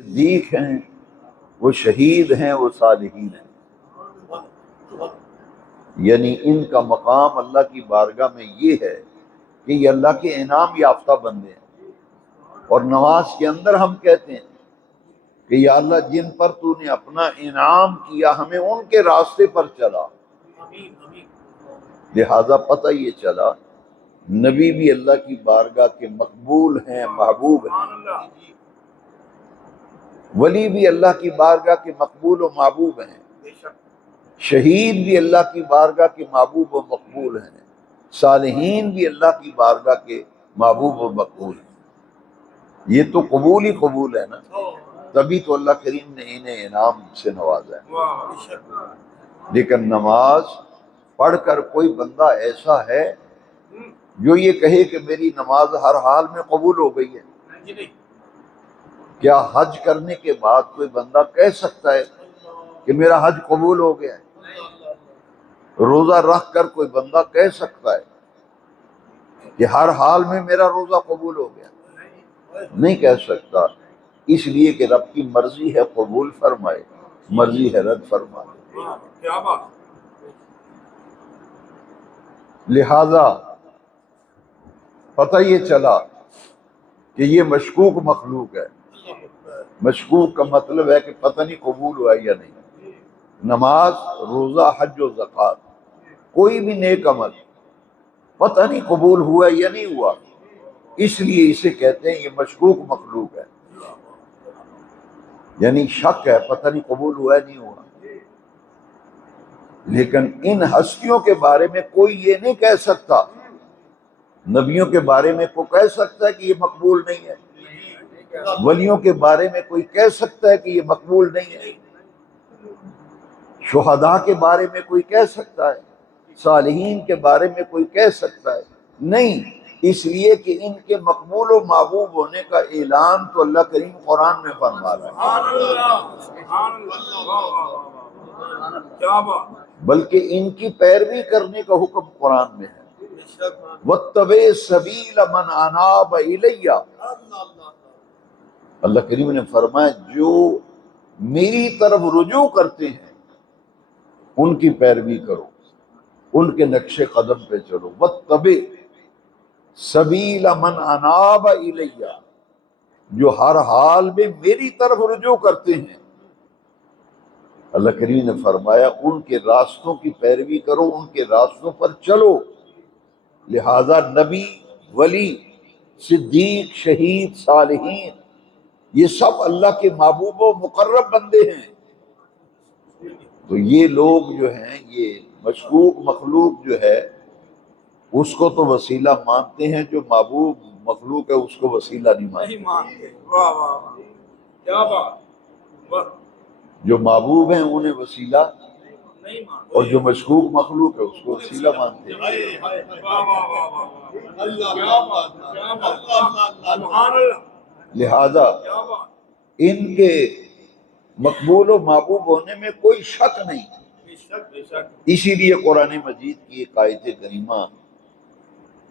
صدیق ہیں، وہ شہید ہیں، وہ صالحین ہیں، یعنی ان کا مقام اللہ کی بارگاہ میں یہ ہے کہ یہ اللہ کے انعام یافتہ بندے ہیں۔ اور نماز کے اندر ہم کہتے ہیں کہ یا اللہ جن پر تو نے اپنا انعام کیا ہمیں ان کے راستے پر چلا۔ لہذا پتہ یہ چلا نبی بھی اللہ کی بارگاہ کے مقبول ہیں، محبوب ہیں، ولی بھی اللہ کی بارگاہ کے مقبول و محبوب ہیں، شہید بھی اللہ کی بارگاہ کے محبوب و مقبول ہیں، صالحین بھی اللہ کی بارگاہ کے محبوب و مقبول ہیں۔ یہ تو قبول ہی قبول ہے نا، تبھی تو اللہ کریم نے انہیں انعام سے نوازا ہے۔ لیکن نماز پڑھ کر کوئی بندہ ایسا ہے جو یہ کہے کہ میری نماز ہر حال میں قبول ہو گئی ہے؟ کیا حج کرنے کے بعد کوئی بندہ کہہ سکتا ہے کہ میرا حج قبول ہو گیا ہے؟ روزہ رکھ کر کوئی بندہ کہہ سکتا ہے کہ ہر حال میں میرا روزہ قبول ہو گیا؟ نہیں کہہ سکتا، اس لیے کہ رب کی مرضی ہے قبول فرمائے، مرضی ہے رد فرمائے۔ لہذا پتہ یہ چلا کہ یہ مشکوک مخلوق ہے۔ مشکوک کا مطلب ہے کہ پتہ نہیں قبول ہوا یا نہیں۔ نماز، روزہ، حج و زکوٰۃ، کوئی بھی نیک عمل پتہ نہیں قبول ہوا یا نہیں ہوا، اس لیے اسے کہتے ہیں یہ مشکوک مخلوق ہے، یعنی شک ہے، پتہ نہیں قبول ہوا ہے نہیں ہوا۔ لیکن ان ہستیوں کے بارے میں کوئی یہ نہیں کہہ سکتا، نبیوں کے بارے میں کوئی کہہ سکتا ہے کہ یہ مقبول نہیں ہے، ولیوں کے بارے میں کوئی کہہ سکتا ہے کہ یہ مقبول نہیں ہے، شہداء کے بارے میں کوئی کہہ سکتا ہے، صالحین کے بارے میں کوئی کہہ سکتا ہے؟ نہیں، اس لیے کہ ان کے مقبول و محبوب ہونے کا اعلان تو اللہ کریم قرآن میں فرما رہا ہے، بلکہ ان کی پیروی کرنے کا حکم قرآن میں ہے۔ وَاتَّبِعْ سَبِيلَ مَنْ أَنَابَ إِلَيَّ، اللہ کریم نے فرمایا جو میری طرف رجوع کرتے ہیں ان کی پیروی کرو، ان کے نقش قدم پہ چلو۔ وَاتَّبِعْ سَبِيلَ مَنْ أَنَابَ إِلَيَّ، جو ہر حال میں میری طرف رجوع کرتے ہیں، اللہ کریم نے فرمایا ان کے راستوں کی پیروی کرو، ان کے راستوں پر چلو۔ لہذا نبی، ولی، صدیق، شہید، صالحین، یہ سب اللہ کے محبوب و مقرب بندے ہیں۔ تو یہ لوگ جو ہیں، یہ مشکوک مخلوق جو ہے اس کو تو وسیلہ مانتے ہیں، جو محبوب مخلوق ہے اس کو وسیلہ نہیں مانتے۔ جو محبوب ہیں انہیں وسیلہ، اور جو مشکوک مخلوق ہے اس کو وسیلہ مانتے ہیں۔ لہذا ان کے مقبول و محبوب ہونے میں کوئی شک نہیں۔ اسی لیے قرآن مجید کی ایک آیت کریمہ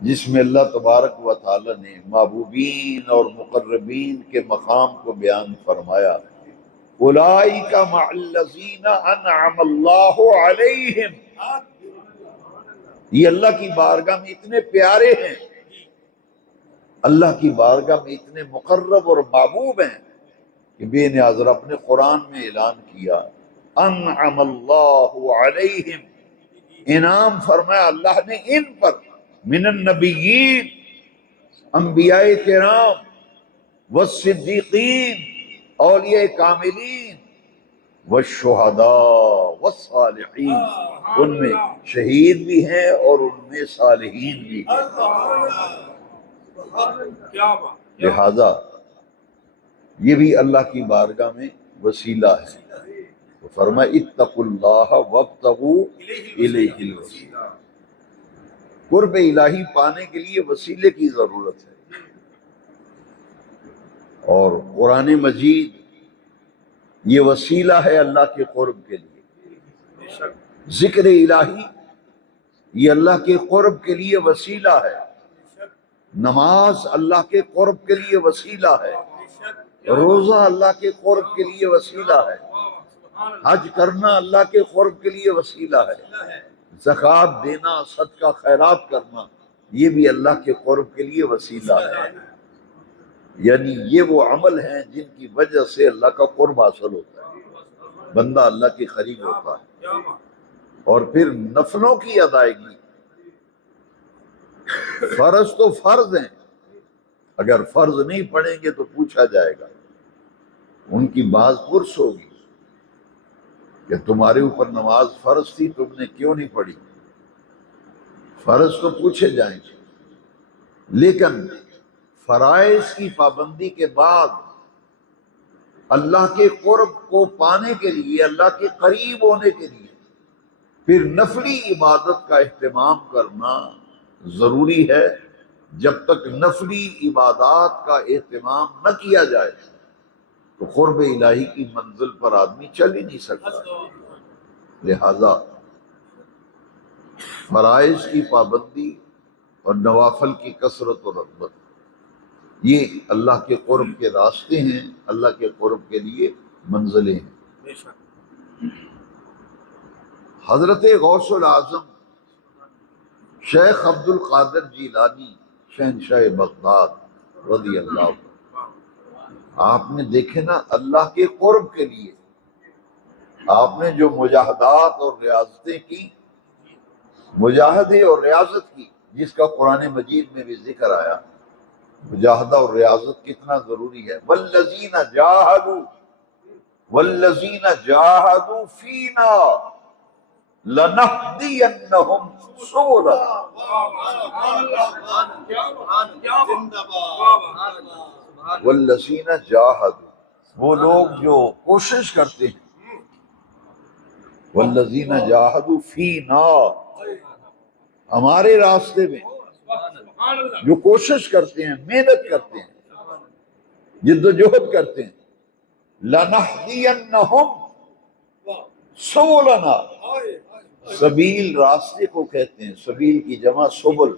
جس میں اللہ تبارک و تعالی نے محبوبین اور مقربین کے مقام کو بیان فرمایا، اولئک مع الذین انعم اللہ علیہم، یہ اللہ کی بارگاہ میں اتنے پیارے ہیں، اللہ کی بارگاہ میں اتنے مقرب اور محبوب ہیں کہ بے نیاز رب نے قرآن میں اعلان کیا انعم اللہ علیہم، انعام فرمایا اللہ نے ان پر، من النبیین، انبیاء کرام، والصدیقین، اولیاء کاملین، والشہداء والصالحین، ان میں شہید بھی ہیں اور ان میں صالحین بھی ہیں۔ لہذا یہ بھی اللہ کی بارگاہ میں وسیلہ ہے۔ تو فرمایا اتقوا اللہ وابتغوا الیہ الوسیلہ، قرب الہی پانے کے لیے وسیلے کی ضرورت ہے۔ اور قرآن مجید یہ وسیلہ ہے اللہ کے قرب کے لیے، ذکر الہی یہ اللہ کے قرب کے لیے وسیلہ ہے، نماز اللہ کے قرب کے لیے وسیلہ ہے، روزہ اللہ کے قرب کے لیے وسیلہ ہے، حج کرنا اللہ کے قرب کے لیے وسیلہ ہے، زکوٰۃ دینا، صدقہ خیرات کرنا یہ بھی اللہ کے قرب کے لیے وسیلہ ہے۔ یعنی یہ وہ عمل ہیں جن کی وجہ سے اللہ کا قرب حاصل ہوتا ہے، بندہ اللہ کے قریب ہوتا ہے۔ اور پھر نفلوں کی ادائیگی، فرض تو فرض ہیں، اگر فرض نہیں پڑھیں گے تو پوچھا جائے گا، ان کی باز پرس ہوگی کہ تمہارے اوپر نماز فرض تھی تم نے کیوں نہیں پڑھی، فرض تو پوچھے جائیں گے۔ لیکن فرائض کی پابندی کے بعد اللہ کے قرب کو پانے کے لیے، اللہ کے قریب ہونے کے لیے پھر نفلی عبادت کا اہتمام کرنا ضروری ہے۔ جب تک نفلی عبادات کا اہتمام نہ کیا جائے تو قرب الہی کی منزل پر آدمی چل ہی نہیں سکتا۔ لہذا فرائض کی پابندی اور نوافل کی کثرت و رغبت یہ اللہ کے قرب کے راستے ہیں، اللہ کے قرب کے لیے منزلیں ہیں۔ حضرت غوث العظم شیخ عبد القادر جیلانی شہنشاہ بغداد رضی اللہ عنہ، آپ نے دیکھے نا اللہ کے قرب کے لیے آپ نے جو مجاہدات اور ریاضتیں کی، مجاہدے اور ریاضت کی، جس کا قرآن مجید میں بھی ذکر آیا، مجاہدہ اور ریاضت کتنا ضروری ہے۔ والذین جاہدوا فینا لنہدینہم سبلنا۔ والذین جاہدوا، وہ لوگ جو کوشش کرتے ہیں، والذین جاہدوا فینا، ہمارے راستے میں جو کوشش کرتے ہیں، محنت کرتے ہیں، جد و جہد کرتے ہیں، لنہدینہم سبلنا، سبیل راستے کو کہتے ہیں، سبیل کی جمع سبل۔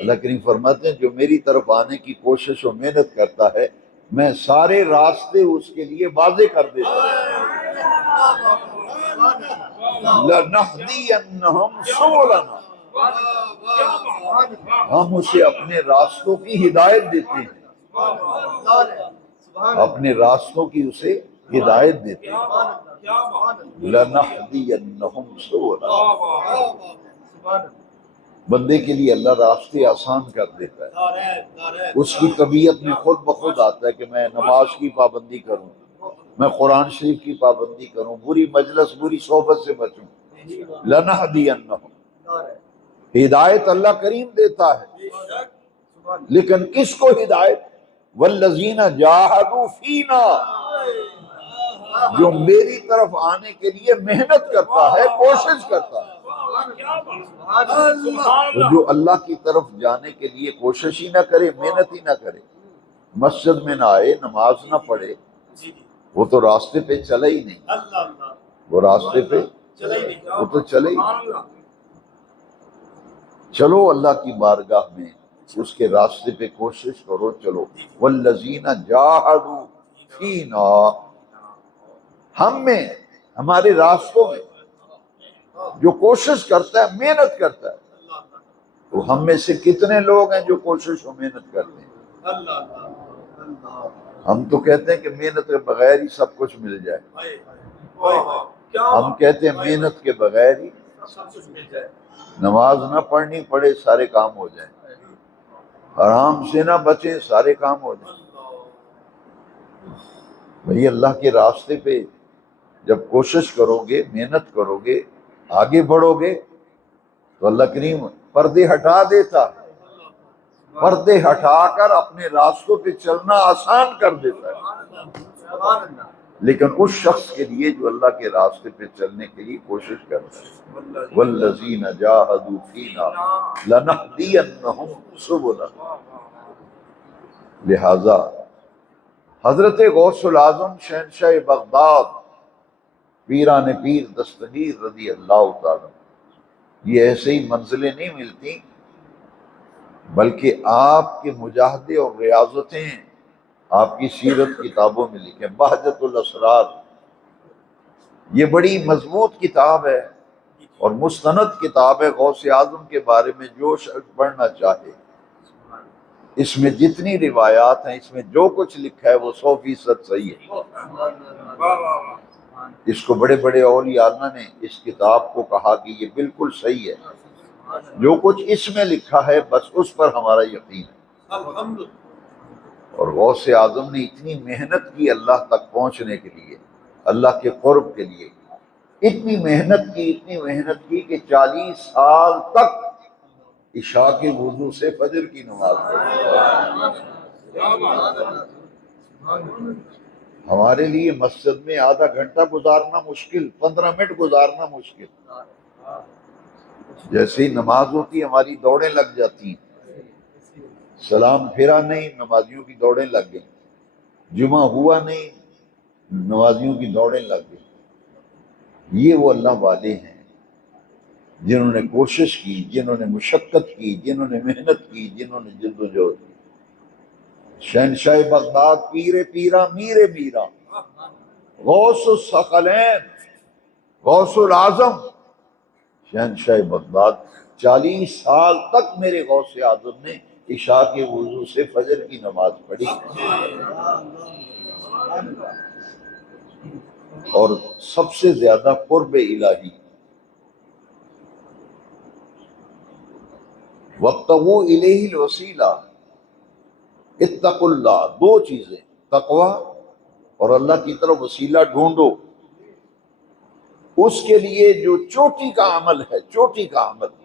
اللہ کریم فرماتے ہیں جو میری طرف آنے کی کوشش و محنت کرتا ہے میں سارے راستے اس کے لیے واضح کر دیتا ہوں۔ لنہدینہم سبلنا، ہم اسے اپنے راستوں کی ہدایت دیتے ہیں، اپنے راستوں کی اسے ہدایت دیتے ہیں۔ لنہدینہم سبلنا، بندے کے لیے اللہ راستے آسان کر دیتا ہے۔ اس کی طبیعت میں خود بخود آتا ہے کہ میں نماز کی پابندی کروں، میں قرآن شریف کی پابندی کروں، بری مجلس بری صحبت سے بچوں۔ لنہدینہم، ہدایت اللہ کریم دیتا ہے، لیکن کس کو ہدایت؟ والذین جاہدوا فینا، جو میری طرف آنے کے لیے محنت کرتا ہے، کوشش کرتا ہے۔ جو اللہ کی طرف جانے کے لیے کوشش ہی نہ کرے، محنت ہی نہ کرے، مسجد میں نہ آئے، نماز نہ پڑھے، وہ تو راستے پہ چلا ہی نہیں، وہ راستے پہ وہ تو چلے ہی نہیں۔ چلو اللہ کی بارگاہ میں اس کے راستے پہ کوشش کرو، چلو۔ والذین جاہدوا فینا، ہم میں، ہمارے راستوں میں جو کوشش کرتا ہے، محنت کرتا ہے، تو ہم میں سے کتنے لوگ ہیں جو کوشش و محنت کرتے ہیں؟ ہم تو کہتے ہیں کہ محنت کے بغیر ہی سب کچھ مل جائے، ہم کہتے ہیں محنت کے بغیر ہی نماز نہ پڑھنی پڑے سارے کام ہو جائیں، حرام سے نہ بچیں سارے کام ہو جائیں۔ بھئی اللہ کے راستے پہ جب کوشش کرو گے، محنت کرو گے، آگے بڑھو گے تو اللہ کریم پردے ہٹا دیتا ہے، پردے ہٹا کر اپنے راستوں پہ چلنا آسان کر دیتا ہے۔ لیکن اس شخص کے لیے جو اللہ کے راستے پہ چلنے کے لیے کوشش کرتا ہے، والذین جاہدوا فینا لنہدینہم سبلنا۔ لہذا حضرت غوث العظم شہنشاہ بغداد پیران پیر دستگیر رضی اللہ تعالیٰ، یہ ایسے ہی منزلیں نہیں ملتی، بلکہ آپ کے مجاہدے اور ریاضتیں آپ کی سیرت کتابوں میں لکھیں، بہجت الاسرار، یہ بڑی مضبوط کتاب ہے اور مستند کتاب ہے۔ غوث اعظم کے بارے میں جو شخص پڑھنا چاہے، اس میں جتنی روایات ہیں، اس میں جو کچھ لکھا ہے وہ 100% صحیح ہے۔ اس کو بڑے بڑے اولیاء اللہ نے اس کتاب کو کہا کہ یہ بالکل صحیح ہے، جو کچھ اس میں لکھا ہے بس اس پر ہمارا یقین ہے۔ اور غوث اعظم نے اتنی محنت کی اللہ تک پہنچنے کے لیے، اللہ کے قرب کے لیے، اتنی محنت کی کہ 40 سال تک عشاء کے وضو سے فجر کی نماز پڑھی۔ ہمارے لیے مسجد میں آدھا گھنٹہ گزارنا مشکل، 15 منٹ گزارنا مشکل، جیسے ہی نماز ہوتی ہماری دوڑیں لگ جاتی ہیں، سلام پھرا نہیں، نمازیوں کی دوڑیں لگ گئیں، جمعہ ہوا نہیں، نمازیوں کی دوڑیں لگ گئیں۔ یہ وہ اللہ والے ہیں جنہوں نے کوشش کی، جنہوں نے مشقت کی، جنہوں نے محنت کی، جنہوں نے جد و جہد کی۔ شہنشاہ بغداد، پیر پیرا میر میرا، غوث الثقلین، غوث العظم شہنشاہ بغداد، 40 سال تک میرے غوث اعظم نے عشاء کے وضو سے فجر کی نماز پڑھی، اور سب سے زیادہ قرب الہی۔ وابتغوا الیہ الوسیلہ، اتقوا اللہ، دو چیزیں، تقوی اور اللہ کی طرف وسیلہ ڈھونڈو۔ اس کے لیے جو چوٹی کا عمل ہے، چوٹی کا عمل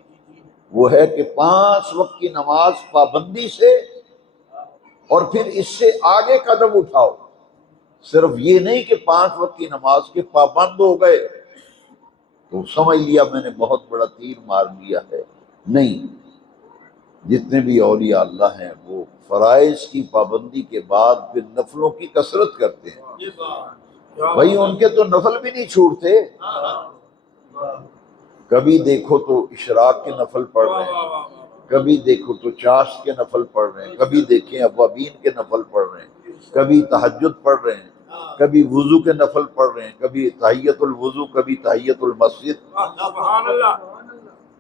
وہ ہے کہ 5 وقت کی نماز پابندی سے، اور پھر اس سے آگے قدم اٹھاؤ۔ صرف یہ نہیں کہ 5 وقت کی نماز کے پابند ہو گئے تو سمجھ لیا میں نے بہت بڑا تیر مار لیا ہے، نہیں۔ جتنے بھی اولیاء اللہ ہیں وہ فرائض کی پابندی کے بعد پھر نفلوں کی کثرت کرتے ہیں۔ بھائی ان کے تو نفل بھی نہیں چھوڑتے، کبھی دیکھو تو اشراق کے نفل پڑھ رہے ہیں، کبھی دیکھو تو چاشت کے نفل پڑھ رہے ہیں، کبھی دیکھیں اوابین کے نفل پڑھ رہے ہیں، کبھی تہجد پڑھ رہے ہیں، کبھی وضو کے نفل پڑھ رہے ہیں، کبھی تحیت الوضو، کبھی تحیت المسجد۔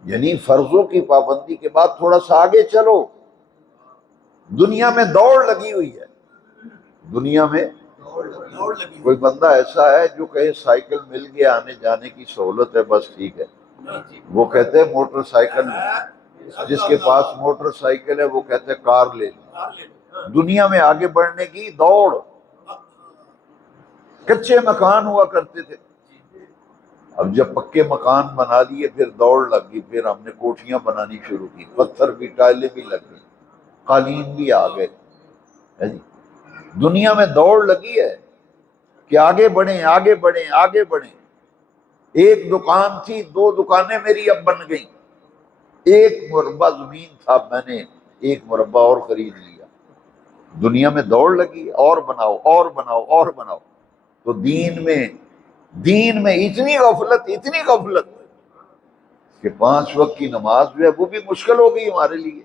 یعنی فرضوں کی پابندی کے بعد تھوڑا سا آگے چلو۔ دنیا میں دوڑ لگی ہوئی ہے، دنیا میں کوئی بندہ ایسا ہے جو کہے سائیکل مل گیا، آنے جانے کی سہولت ہے، بس ٹھیک ہے، وہ کہتے ہیں موٹر سائیکل لیں۔ جس کے پاس موٹر سائیکل ہے وہ کہتے ہیں کار لے لیں۔ دنیا میں آگے بڑھنے کی دوڑ۔ کچے مکان ہوا کرتے تھے، اب جب پکے مکان بنا لیے پھر دوڑ لگ گئی، پھر ہم نے کوٹھیاں بنانی شروع کی، پتھر بھی، ٹائلیں بھی لگ گئی، قالین بھی آ گئے۔ دنیا میں دوڑ لگی ہے کہ آگے بڑھیں، آگے بڑھیں، آگے بڑھیں۔ ایک دکان تھی، 2 دکانیں میری اب بن گئیں، ایک مربع زمین تھا، میں نے 1 مربع اور خرید لیا۔ دنیا میں دوڑ لگی، اور بناؤ، اور بناؤ، اور بناؤ۔ تو دین میں اتنی غفلت کہ 5 وقت کی نماز جو ہے وہ بھی مشکل ہو گئی ہمارے لیے،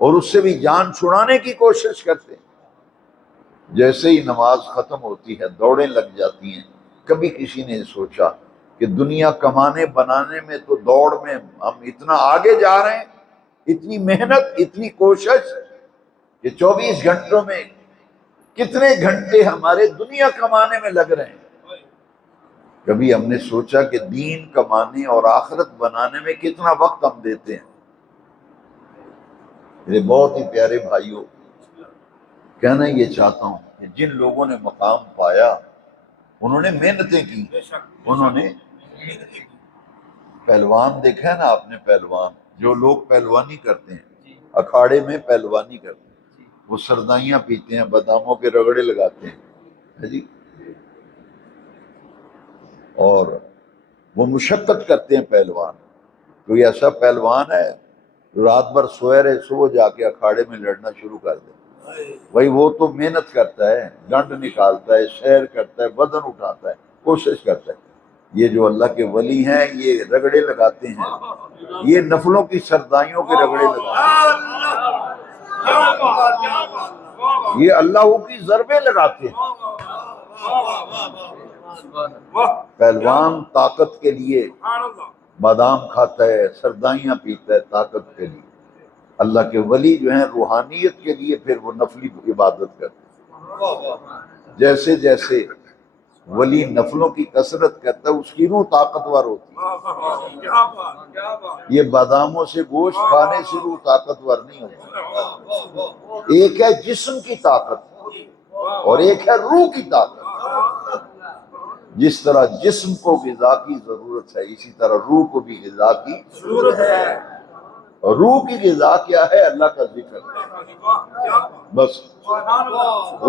اور اس سے بھی جان چھڑانے کی کوشش کرتے ہیں۔ جیسے ہی نماز ختم ہوتی ہے دوڑیں لگ جاتی ہیں۔ کبھی کسی نے سوچا کہ دنیا کمانے بنانے میں تو دوڑ میں ہم اتنا آگے جا رہے ہیں، اتنی محنت، اتنی کوشش کہ 24 گھنٹوں میں کتنے گھنٹے ہمارے دنیا کمانے میں لگ رہے ہیں۔ کبھی ہم نے سوچا کہ دین کمانے اور آخرت بنانے میں کتنا وقت ہم دیتے ہیں؟ میرے بہت ہی پیارے بھائیوں، کہنا یہ چاہتا ہوں کہ جن لوگوں نے مقام پایا انہوں نے محنتیں کی، انہوں نے پہلوان دیکھا ہے نا آپ نے، پہلوان جو لوگ پہلوانی کرتے ہیں، اکھاڑے میں پہلوانی کرتے ہیں، وہ سردائیاں پیتے ہیں، باداموں کے رگڑے لگاتے ہیں جی، اور وہ مشقت کرتے ہیں پہلوان۔ کوئی ایسا پہلوان ہے رات بھر سوئے رہے، صبح جا کے اکھاڑے میں لڑنا شروع کر دے؟ بھائی وہ تو محنت کرتا ہے، ڈنڈ نکالتا ہے، سیر کرتا ہے، وزن اٹھاتا ہے، کوشش کرتا ہے۔ یہ جو اللہ کے ولی ہیں یہ رگڑے لگاتے ہیں، یہ نفلوں کی سردائیوں کے رگڑے لگاتے ہیں۔ یہ اللہ کی ضربیں لگاتے ہیں۔ پہلوان طاقت کے لیے بادام کھاتا ہے، سردائیاں پیتا ہے طاقت کے لیے۔ اللہ کے ولی جو ہیں روحانیت کے لیے پھر وہ نفلی عبادت کرتے ہیں۔ جیسے جیسے ولی نفلوں کی کثرت کرتا ہے اس کی روح طاقتور ہوتی ہے۔ یہ باداموں سے گوشت کھانے سے روح طاقتور نہیں ہوتی۔ ایک ہے جسم کی طاقت اور ایک ہے روح کی طاقت۔ جس طرح جسم کو غذا کی ضرورت ہے اسی طرح روح کو بھی غذا کی ضرورت ہے۔ اور روح کی غذا کیا ہے؟ اللہ کا ذکر۔ بس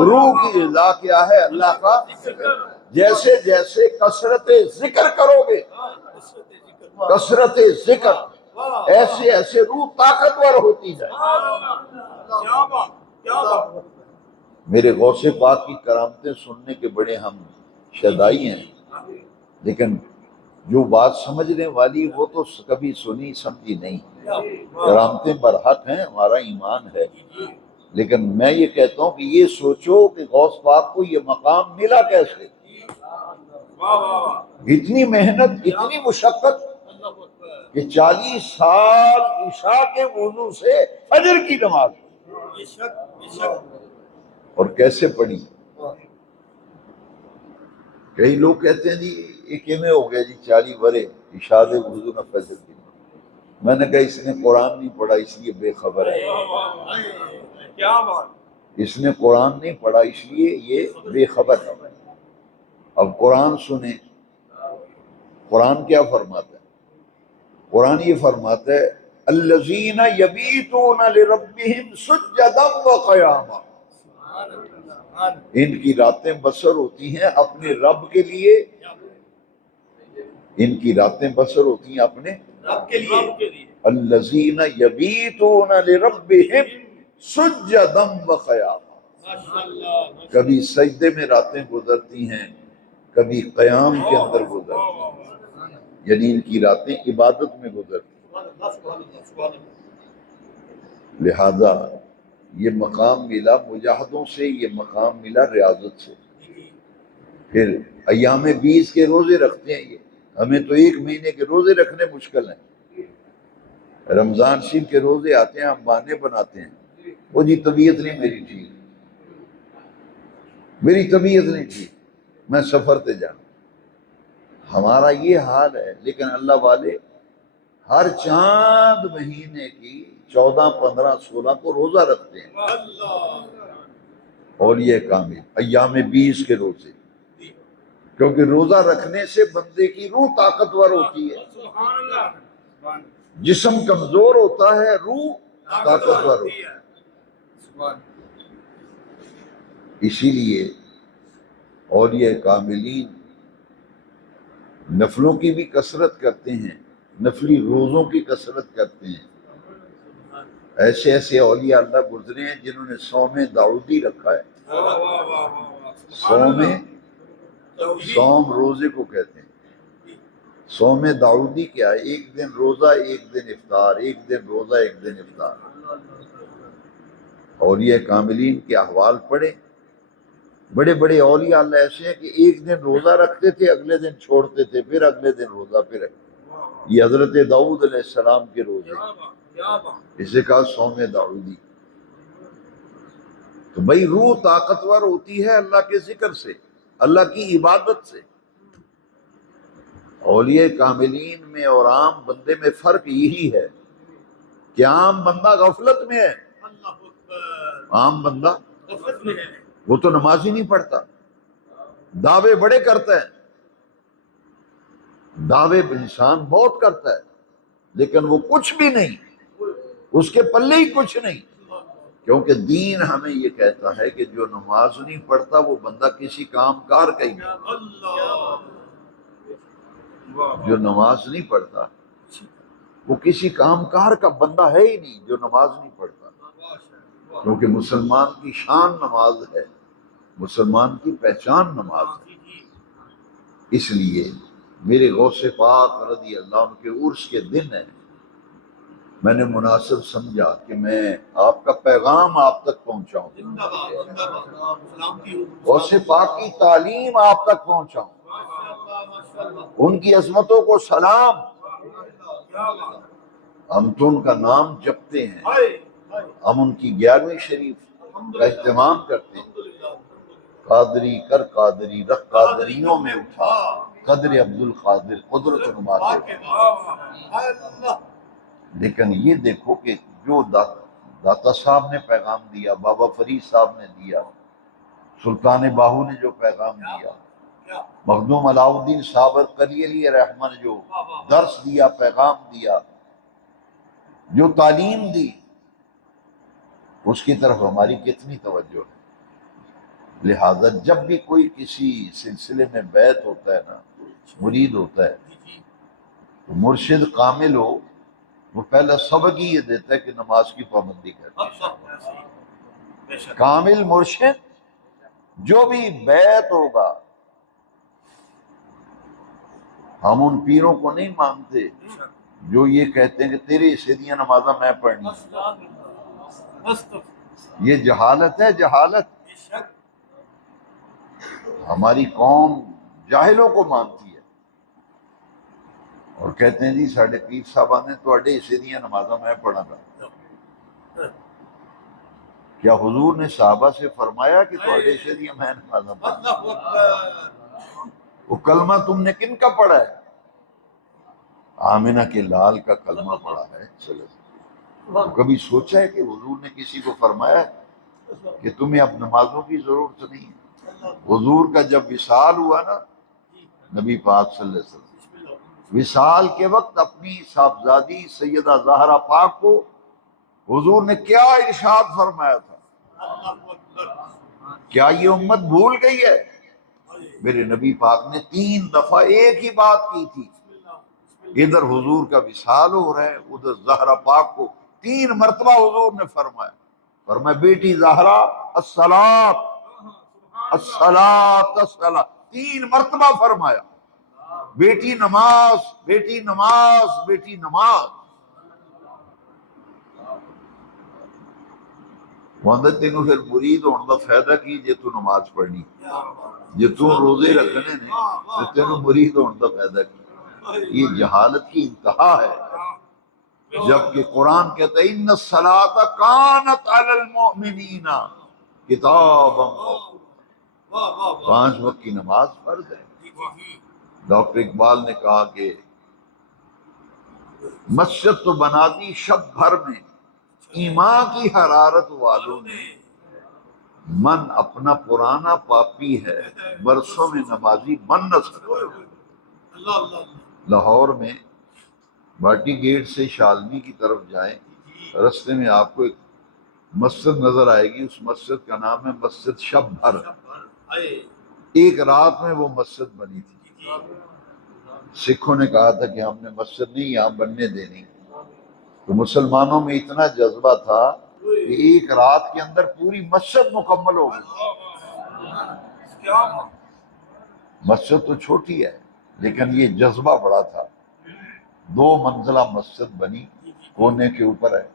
روح کی غذا کیا ہے؟ اللہ کا ذکر۔ جیسے جیسے کثرت ذکر کرو گے، کثرت ذکر، ایسے ایسے روح طاقتور ہوتی جائے۔ میرے غوث پاک کی کرامتیں سننے کے بڑے ہم شیدائی ہیں، لیکن جو بات سمجھنے والی وہ تو کبھی سنی سمجھی نہیں۔ کرامتیں برحق ہیں، ہمارا ایمان ہے، لیکن میں یہ کہتا ہوں کہ یہ سوچو کہ غوث پاک کو یہ مقام ملا کیسے؟ اتنی محنت، اتنی مشقت کہ 40 سال عشاء کے وضو سے فجر کی نماز اور کیسے پڑھی۔ کئی لوگ کہتے ہیں جی ایک میں ہو گیا جی 40 برے عشاء دے وضو نہ فجر کی۔ میں نے کہا اس نے قرآن نہیں پڑھا اس لیے بے خبر ہے۔ اس نے قرآن نہیں پڑھا اس لیے یہ بے خبر ہے۔ اب قرآن سنیں، قرآن کیا فرماتا ہے؟ قرآن یہ فرماتا ہے الذین یبیتون لربہم سجدا وقیاما، ان کی راتیں بسر ہوتی ہیں اپنے رب کے لیے، ان کی راتیں بسر ہوتی ہیں اپنے رب کے لیے۔ الذین یبیتون لربہم سجدا وقیاما، کبھی سجدے میں راتیں گزرتی ہیں، کبھی قیام کے اندر گزرتی ہیں، یعنی ان کی راتیں عبادت میں گزرتی ہیں۔ لہذا یہ مقام ملا مجاہدوں سے، یہ مقام ملا ریاضت سے۔ پھر ایام 20 کے روزے رکھتے ہیں، یہ ہمیں تو 1 مہینے کے روزے رکھنے مشکل ہیں۔ رمضان شریف کے روزے آتے ہیں، ہم بہانے بناتے ہیں، وہ جی طبیعت نہیں میری ٹھیک، میری طبیعت نہیں ٹھیک، میں سفر پہ جاؤں۔ ہمارا یہ حال ہے، لیکن اللہ والے ہر چاند مہینے کی 14، 15، 16 کو روزہ رکھتے ہیں، اور یہ کامل ایام 20 کے روزے، کیونکہ روزہ رکھنے سے بندے کی روح طاقتور ہوتی ہے۔ جسم کمزور ہوتا ہے، روح طاقتور ہوتی ہے۔ اسی لیے اور یہ کاملین نفلوں کی بھی کثرت کرتے ہیں، نفلی روزوں کی کثرت کرتے ہیں۔ ایسے ایسے اولیاء اللہ گزرے ہیں جنہوں نے صوم داؤدی رکھا ہے۔ صوم روزے کو کہتے ہیں۔ صوم داؤدی کیا ہے؟ 1 دن روزہ 1 دن افطار، 1 دن روزہ 1 دن افطار۔ اولیاء کاملین کے احوال پڑھے، بڑے بڑے اولیاء اللہ ایسے ہیں کہ 1 دن روزہ رکھتے تھے، اگلے دن چھوڑتے تھے، پھر اگلے دن روزہ، پھر یہ حضرت داؤد علیہ السلام کے روزے، اسے کہا صوم داؤدی۔ تو بھئی روح طاقتور ہوتی ہے اللہ کے ذکر سے، اللہ کی عبادت سے۔ اولیاء کاملین میں اور عام بندے میں فرق یہی ہے کہ عام بندہ غفلت میں ہے، عام بندہ وہ تو نماز ہی نہیں پڑھتا، دعوے بڑے کرتا ہے، دعوے انسان بہت کرتا ہے، لیکن وہ کچھ بھی نہیں، اس کے پلے ہی کچھ نہیں، کیونکہ دین ہمیں یہ کہتا ہے کہ جو نماز نہیں پڑھتا وہ بندہ کسی کام کار کا ہی نہیں۔ جو نماز نہیں پڑھتا وہ کسی کام کار کا بندہ ہے ہی نہیں، جو نماز نہیں پڑھتا، کیونکہ مسلمان کی شان نماز ہے، مسلمان کی پہچان نماز ہے۔ اس لیے میرے غوث پاک رضی اللہ عنہ کے عرس کے دن ہیں، میں نے مناسب سمجھا کہ میں آپ کا پیغام آپ تک پہنچاؤں، غوث پاک کی تعلیم آپ تک پہنچاؤں، ان کی عظمتوں کو سلام۔ ہم تو ان کا نام جپتے ہیں، ہم ان کی 11ویں شریف کا اہتمام کرتے ہیں۔ قادری کر قادری رکھ قادریوں میں اٹھا، قدر عبد القادر قدرت نما کے۔ لیکن یہ دیکھو کہ جو داتا صاحب نے پیغام دیا، بابا فرید صاحب نے دیا، سلطان باہو نے جو پیغام دیا، مخدوم علاؤالدین صابر قلی علی رحمہ نے جو درس دیا، پیغام دیا، جو تعلیم دی، اس کی طرف ہماری کتنی توجہ ہے۔ لہذا جب بھی کوئی کسی سلسلے میں بیعت ہوتا ہے نا، مرید ہوتا ہے، تو مرشد کامل ہو، وہ پہلا سبق ہی یہ دیتا ہے کہ نماز کی پابندی کرے۔ کامل مرشد جو بھی بیعت ہوگا، ہم ان پیروں کو نہیں مانتے جو یہ کہتے ہیں کہ تیرے حصے دیاں نمازاں میں پڑھنی، یہ جہالت ہے، جہالت۔ ہماری قوم جاہلوں کو مانتی ہے اور کہتے ہیں جی ساڑھے پیر صاحبہ نے تواڈے حصے دیاں نمازاں میں پڑھا گا۔ کیا حضور نے صحابہ سے فرمایا کہ تواڈے حصے دیاں میں نمازاں پڑھا؟ وہ کلمہ تم نے کن کا پڑھا ہے؟ آمنہ کے لال کا کلمہ پڑھا ہے۔ تو کبھی سوچا ہے کہ حضور نے کسی کو فرمایا ہے کہ تمہیں اب نمازوں کی ضرورت نہیں ہے؟ حضور کا جب وصال ہوا نا، نبی پاک صلی اللہ علیہ وسلم وصال کے وقت اپنی صاحبزادی سیدہ زہرا پاک کو حضور نے کیا ارشاد فرمایا تھا؟ کیا یہ امت بھول گئی ہے؟ میرے نبی پاک نے 3 دفعہ ایک ہی بات کی تھی۔ ادھر حضور کا وصال ہو رہا ہے، ادھر زہرا پاک کو 3 مرتبہ حضور نے فرمایا بیٹی زہرا الصلاۃ الصلاۃ الصلاۃ، 3 مرتبہ فرمایا، بیٹی نماز بیٹی نماز بیٹی نماز۔ وہاں تینوں پھر مرید ہونے کا فائدہ کی جے تو نماز پڑھنی، جے تو روزے رکھنے نے تو تینوں مرید ہونے کا فائدہ کی۔ یہ جہالت کی انتہا ہے، جبکہ قرآن کہتا ہے ان الصلاۃ کانت علی المؤمنین کتابا موقوتا، 5 وقت کی نماز فرض ہے۔ ڈاکٹر اقبال نے کہا کہ مسجد تو بنا دی شب بھر میں ایمان کی حرارت والوں نے، من اپنا پرانا پاپی ہے برسوں میں نمازی بن نہ سکتا۔ لاہور میں بھاٹی گیٹ سے شالنی کی طرف جائیں، رستے میں آپ کو ایک مسجد نظر آئے گی، اس مسجد کا نام ہے مسجد شب بھر۔ ایک رات میں وہ مسجد بنی تھی۔ سکھوں نے کہا تھا کہ ہم نے مسجد نہیں یہاں بننے دینی، تو مسلمانوں میں اتنا جذبہ تھا کہ ایک رات کے اندر پوری مسجد مکمل ہو گئی۔ مسجد تو چھوٹی ہے لیکن یہ جذبہ بڑا تھا، 2 منزلہ مسجد بنی، کونے کے اوپر ہے،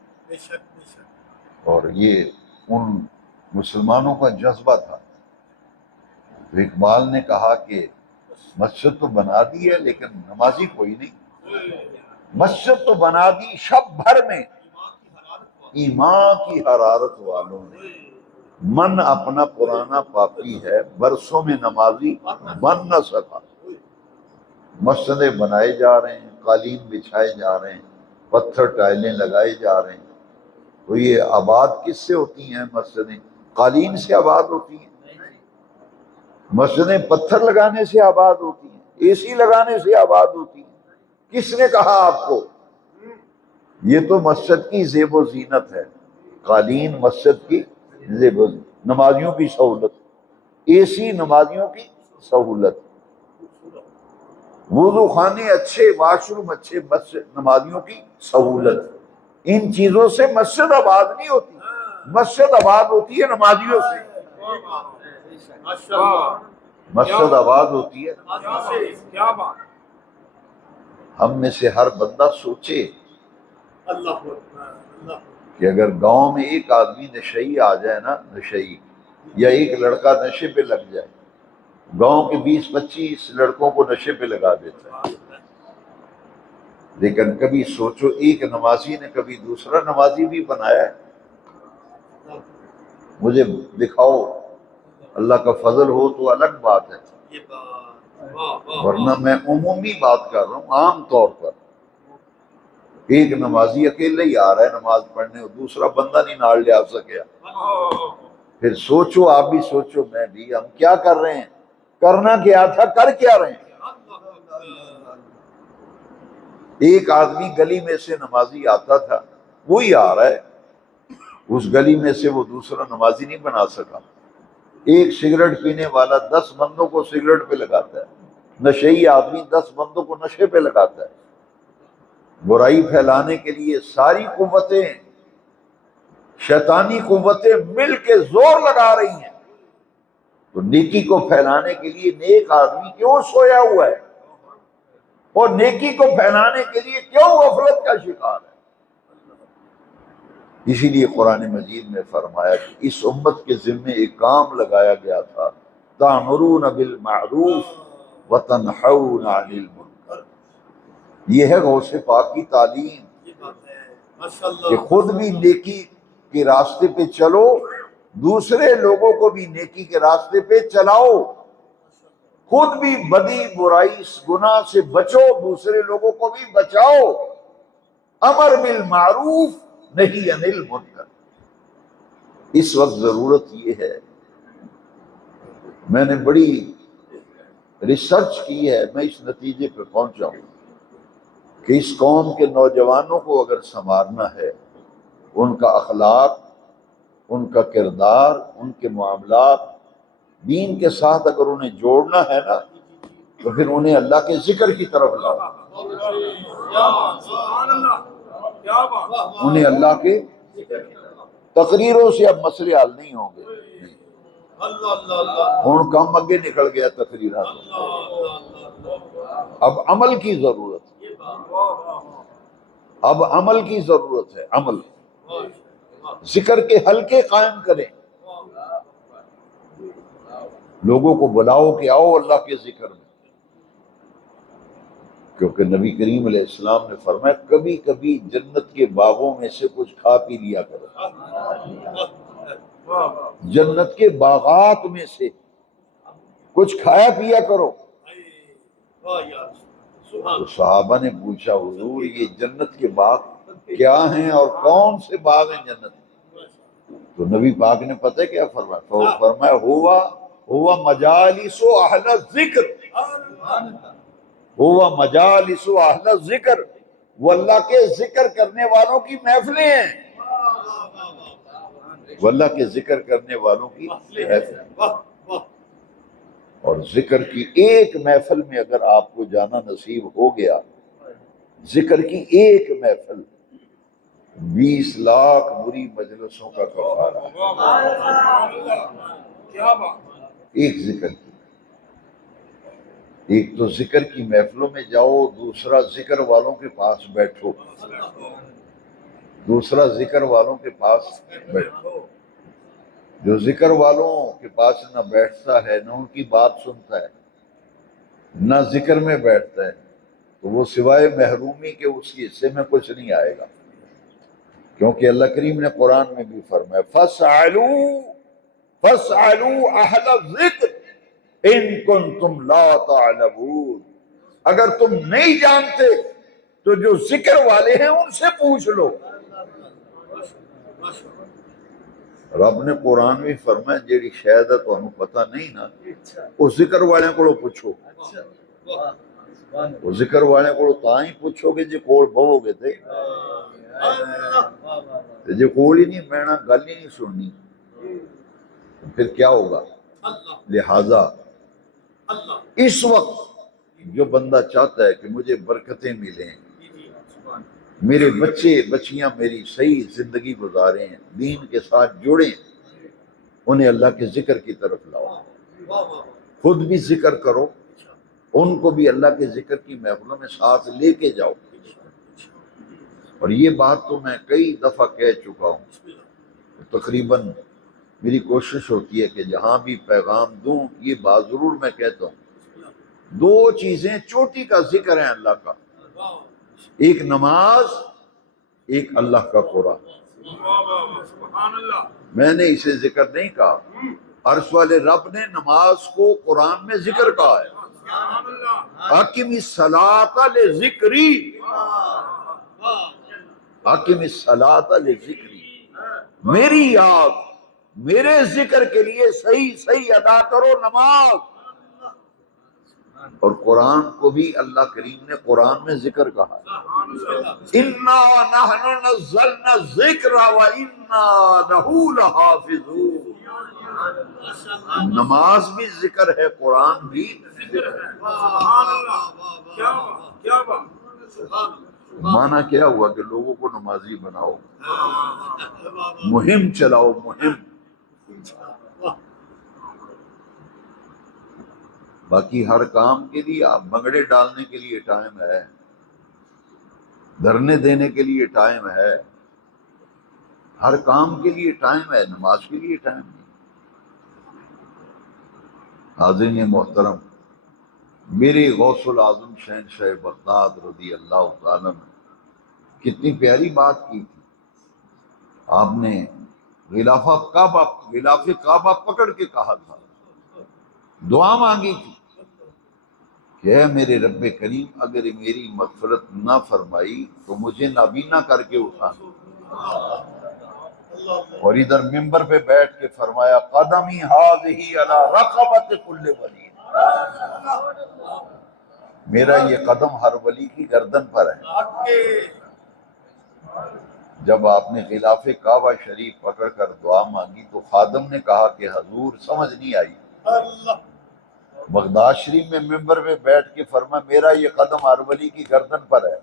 اور یہ ان مسلمانوں کا جذبہ تھا۔ تو اقبال نے کہا کہ مسجد تو بنا دی ہے لیکن نمازی کوئی نہیں۔ مسجد تو بنا دی شب بھر میں ایمان کی حرارت والوں نے، من اپنا پرانا پاپی ہے برسوں میں نمازی بن نہ سکا۔ مسجدیں بنائے جا رہے ہیں، قالین بچھائے جا رہے ہیں، پتھر ٹائلیں لگائے جا رہے ہیں، تو یہ آباد کس سے ہوتی ہیں مسجدیں؟ قالین سے آباد ہوتی ہیں؟ مسجدیں پتھر لگانے سے آباد ہوتی ہیں؟ اے سی لگانے سے آباد ہوتی ہیں؟ کس نے کہا آپ کو؟ یہ تو مسجد کی زیب و زینت ہے، قالین مسجد کی زیب و زینت، نمازیوں کی سہولت، اے سی نمازیوں کی سہولت، وضو خانے اچھے، واش روم اچھے، مسجد نمازیوں کی سہولت۔ ان چیزوں سے مسجد آباد نہیں ہوتی، مسجد آباد ہوتی ہے نمازیوں سے۔ مسجد آباد ہوتی ہے۔ ہم میں سے ہر بندہ سوچے کہ اگر گاؤں میں ایک آدمی نشئی آ جائے نا، نشئی یا ایک لڑکا نشے پہ لگ جائے، گاؤں کے 20-25 لڑکوں کو نشے پہ لگا دیتا ہے۔ لیکن کبھی سوچو ایک نمازی نے کبھی دوسرا نمازی بھی بنایا ہے؟ مجھے دکھاؤ، اللہ کا فضل ہو تو الگ بات ہے، ورنہ میں عمومی بات کر رہا ہوں۔ عام طور پر ایک نمازی اکیلے ہی آ رہا ہے نماز پڑھنے، اور دوسرا بندہ نہیں نال لے آ سکیا۔ پھر سوچو، آپ بھی سوچو، میں بھی، ہم کیا کر رہے ہیں؟ کرنا کیا تھا، کر کیا رہے ہیں؟ ایک آدمی گلی میں سے نمازی آتا تھا، وہی آ رہا ہے، اس گلی میں سے وہ دوسرا نمازی نہیں بنا سکا۔ ایک سگریٹ پینے والا 10 بندوں کو سگریٹ پہ لگاتا ہے، نشئی آدمی 10 بندوں کو نشے پہ لگاتا ہے۔ برائی پھیلانے کے لیے ساری قوتیں، شیطانی قوتیں مل کے زور لگا رہی ہیں، تو نیکی کو پھیلانے کے لیے نیک آدمی کیوں سویا ہوا ہے؟ اور نیکی کو پھیلانے کے لیے کیوں غفلت کا شکار ہے؟ اسی لیے قرآن مجید میں فرمایا کہ اس امت کے ذمے ایک کام لگایا گیا تھا، تَأْمُرُونَ بِالْمَعْرُوفِ وَتَنْحَوْنَ عَنِ الْمُنکر۔ یہ ہے غوث پاک کی تعلیم کہ خود بھی نیکی کے راستے پہ چلو، دوسرے لوگوں کو بھی نیکی کے راستے پہ چلاؤ، خود بھی بدی برائی گناہ سے بچو، دوسرے لوگوں کو بھی بچاؤ۔ امر بالمعروف نہیں عن المنکر۔ اس وقت ضرورت یہ ہے، میں نے بڑی ریسرچ کی ہے، میں اس نتیجے پہ پہنچا ہوں کہ اس قوم کے نوجوانوں کو اگر سنوارنا ہے، ان کا اخلاق، ان کا کردار، ان کے معاملات دین کے ساتھ اگر انہیں جوڑنا ہے نا، تو پھر انہیں اللہ کے ذکر کی طرف لاؤ، انہیں اللہ کے تقریروں سے اب مسئلے حل نہیں ہوں گے، ہوں کم اگے نکل گیا تقریرات، اب عمل کی ضرورت ہے، اب عمل کی ضرورت ہے، عمل۔ ذکر کے حلقے قائم کریں، لوگوں کو بلاؤ کہ آؤ اللہ کے ذکر میں، کیونکہ نبی کریم علیہ السلام نے فرمایا کبھی کبھی جنت کے باغوں میں سے کچھ کھا پی لیا کرو، جنت کے باغات میں سے کچھ کھایا پیا کرو۔ تو صحابہ نے پوچھا حضور یہ جنت کے باغ کیا ہیں اور کون سے باغ ہیں جنت؟ تو نبی پاک نے پتہ کیا فرمایا؟ تو فرمایا ہوا مجالس اہل الذکر، ہوا مجالس اہل الذکر، وہ اللہ کے ذکر کرنے والوں کی محفلیں ہیں، وہ اللہ کے ذکر کرنے والوں کی محفلیں۔ اور ذکر کی ایک محفل میں اگر آپ کو جانا نصیب ہو گیا، ذکر کی ایک محفل 20 لاکھ بری مجلسوں کا کفارہ ہے، ایک ذکر کی۔ ایک تو ذکر کی محفلوں میں جاؤ، دوسرا ذکر والوں کے پاس بیٹھو، دوسرا ذکر والوں کے پاس بیٹھو۔ جو ذکر والوں کے پاس نہ بیٹھتا ہے، نہ ان کی بات سنتا ہے، نہ ذکر میں بیٹھتا ہے، تو وہ سوائے محرومی کے اس کے حصے میں کچھ نہیں آئے گا، کیونکہ اللہ کریم نے قرآن میں بھی فرمایا فَاسْأَلُوا أَهْلَ الذِّكْرِ إِن كُنتُمْ لَا تَعْلَمُونَ، اگر تم نہیں جانتے تو جو ذکر والے ہیں ان سے پوچھ لو۔ رب نے قرآن میں فرمایا جیڑی شاید ہے تو ہمیں پتہ نہیں نا، اس ذکر والے کو پوچھو، وہ ذکر والے کو تاں ہی پوچھو گے جی کول بہو گے تھے، جی کول ہی نہیں بہنا، گل ہی نہیں سننی، پھر کیا ہوگا؟ لہذا اس وقت جو بندہ چاہتا ہے کہ مجھے برکتیں ملیں، میرے بچے بچیاں میری صحیح زندگی گزاریں، دین کے ساتھ جڑیں، انہیں اللہ کے ذکر کی طرف لاؤ، خود بھی ذکر کرو، ان کو بھی اللہ کے ذکر کی محفلوں میں ساتھ لے کے جاؤ۔ اور یہ بات تو میں کئی دفعہ کہہ چکا ہوں، تقریباً میری کوشش ہوتی ہے کہ جہاں بھی پیغام دوں یہ بات ضرور میں کہتا ہوں، دو چیزیں چوٹی کا ذکر ہے اللہ کا، ایک نماز، ایک اللہ کا قرآن۔ میں نے اسے ذکر نہیں کہا، عرش والے رب نے نماز کو قرآن میں ذکر کہا ہے، اقم الصلاۃ لذکری، اقم الصلاۃ لذکری، میری یاد، میرے ذکر کے لیے صحیح ادا کرو نماز۔ اور قرآن کو بھی اللہ کریم نے قرآن میں ذکر کہا ہے، اِنَّا نَحْنُ نَزَّلْنَا الذِّكْرَ وَإِنَّا لَهُ لَحَافِظُونَ۔ نماز بھی ذکر ہے، قرآن بھی ذکر ہے۔ معنی کیا ہوا کہ لوگوں کو نمازی بناؤ، مہم چلاؤ، مہم۔ باقی ہر کام کے لیے، آپ بنگڑے ڈالنے کے لیے ٹائم ہے، دھرنے دینے کے لیے ٹائم ہے، ہر کام کے لیے ٹائم ہے، نماز کے لیے ٹائم نہیں۔ حاضرین محترم، میرے غوث العظم شہنشاہ بغداد رضی اللہ تعالیٰ نے کتنی پیاری بات کی تھی۔ آپ نے غلاف کعبہ پکڑ کے کہا تھا، دعا مانگی تھی کہ اے میرے رب کریم، اگر میری مغفرت نہ فرمائی تو مجھے نابینا کر کے اٹھانا۔ اور ادھر ممبر پہ بیٹھ کے فرمایا، قدمی ہذہ علی رقبۃ کل ولی، میرا یہ قدم ہر ولی کی گردن پر ہے۔ جب آپ نے غلاف کعبہ شریف پکڑ کر دعا مانگی تو خادم نے کہا کہ حضور سمجھ نہیں آئی۔ بغداد شریف میں ممبر پہ بیٹھ کے فرمایا، میرا یہ قدم ہر ولی کی گردن پر ہے،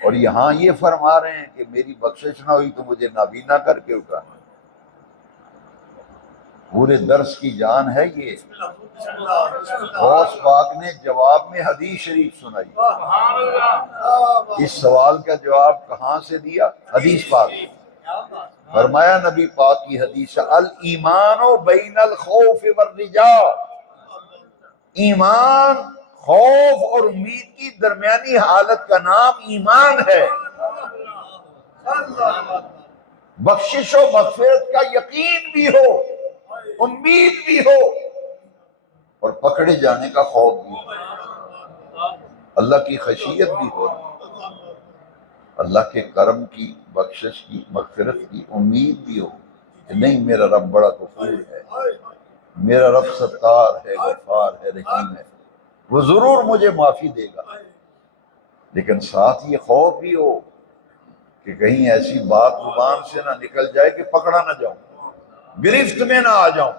اور یہاں یہ فرما رہے ہیں کہ میری بخشش نہ ہوئی تو مجھے نابینا کر کے اٹھانا۔ پورے درس کی جان ہے یہ۔ غوث پاک نے جواب میں حدیث شریف سنائی۔ اس سوال کا جواب کہاں سے دیا؟ حدیث پاک۔ فرمایا نبی پاک کی حدیث، الایمان بین الخوف والرجاء، ایمان خوف اور امید کی درمیانی حالت کا نام ایمان ہے۔ بخشش و مغفرت کا یقین بھی ہو، امید بھی ہو، اور پکڑے جانے کا خوف بھی ہو، اللہ کی خشیت بھی ہو، اللہ کے کرم کی، بخشش کی، مغفرت کی امید بھی ہو کہ نہیں، میرا رب بڑا غفور ہے، میرا رب ستار ہے، غفار ہے، رحیم ہے، وہ ضرور مجھے معافی دے گا۔ لیکن ساتھ یہ خوف بھی ہو کہ کہیں ایسی بات زبان سے نہ نکل جائے کہ پکڑا نہ جاؤں، گرفت میں نہ آ جاؤں،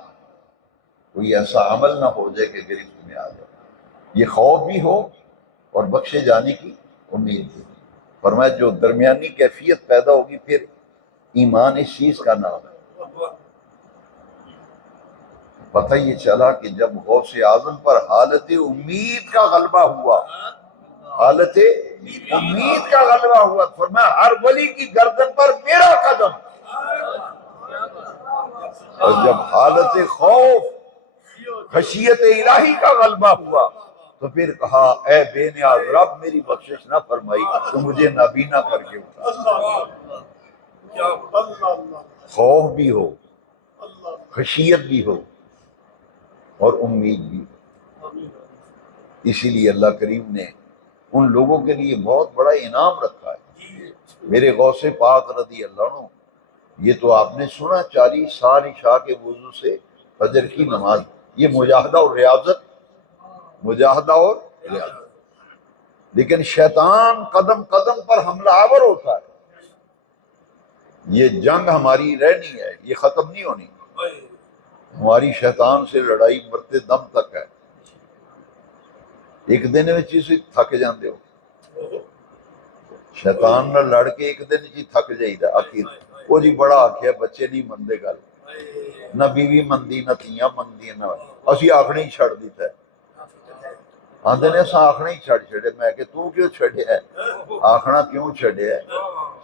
کوئی ایسا عمل نہ ہو جائے کہ گرفت میں آ جاؤں۔ یہ خوف بھی ہو اور بخشے جانے کی امید بھی۔ فرمایا جو درمیانی کیفیت پیدا ہوگی پھر ایمان اس چیز کا نام ہے۔ پتہ یہ چلا کہ جب غوث اعظم پر حالت امید کا غلبہ ہوا، حالت امید کا غلبہ ہوا، فرمایا ہر ولی کی گردن پر میرا قدم۔ اور جب حالت خوف، خشیت الہی کا غلبہ ہوا تو پھر کہا، اے بے نیاز رب، میری بخشش نہ فرمائی تو مجھے نابینا کر کے اٹھا۔ خوف بھی ہو، خشیت بھی ہو، اور امید بھی ہو۔ اسی لیے اللہ کریم نے ان لوگوں کے لیے بہت بڑا انعام رکھا ہے۔ میرے غوث پاک رضی اللہ عنہ، یہ تو آپ نے سنا 40 سال عشاء کے وضو سے فجر کی نماز، یہ مجاہدہ اور ریاضت، مجاہدہ اور ریاضت۔ لیکن شیطان قدم قدم پر حملہ آور ہوتا ہے۔ یہ جنگ ہماری رہنی ہے، یہ ختم نہیں ہونی۔ ہماری شیطان سے لڑائی مرتے دم تک ہے۔ ایک دن میں چیز تھک جاندے ہو، شیطان نہ لڑ کے ایک دن چیز تھک جائی دا آخر وہ جی بڑا آکھیا بچے نہیں مندے گل، نہ بیوی مندی، نہ تھیاں مندی، نہ اسی آخنے ہی چھڑ دیتا ہے۔ آندے نے اسا آخنا ہی چھڑ چھڑے۔ میں کہ تو کیوں چھڑے ہے؟ آخنا کیوں چھڑے ہے؟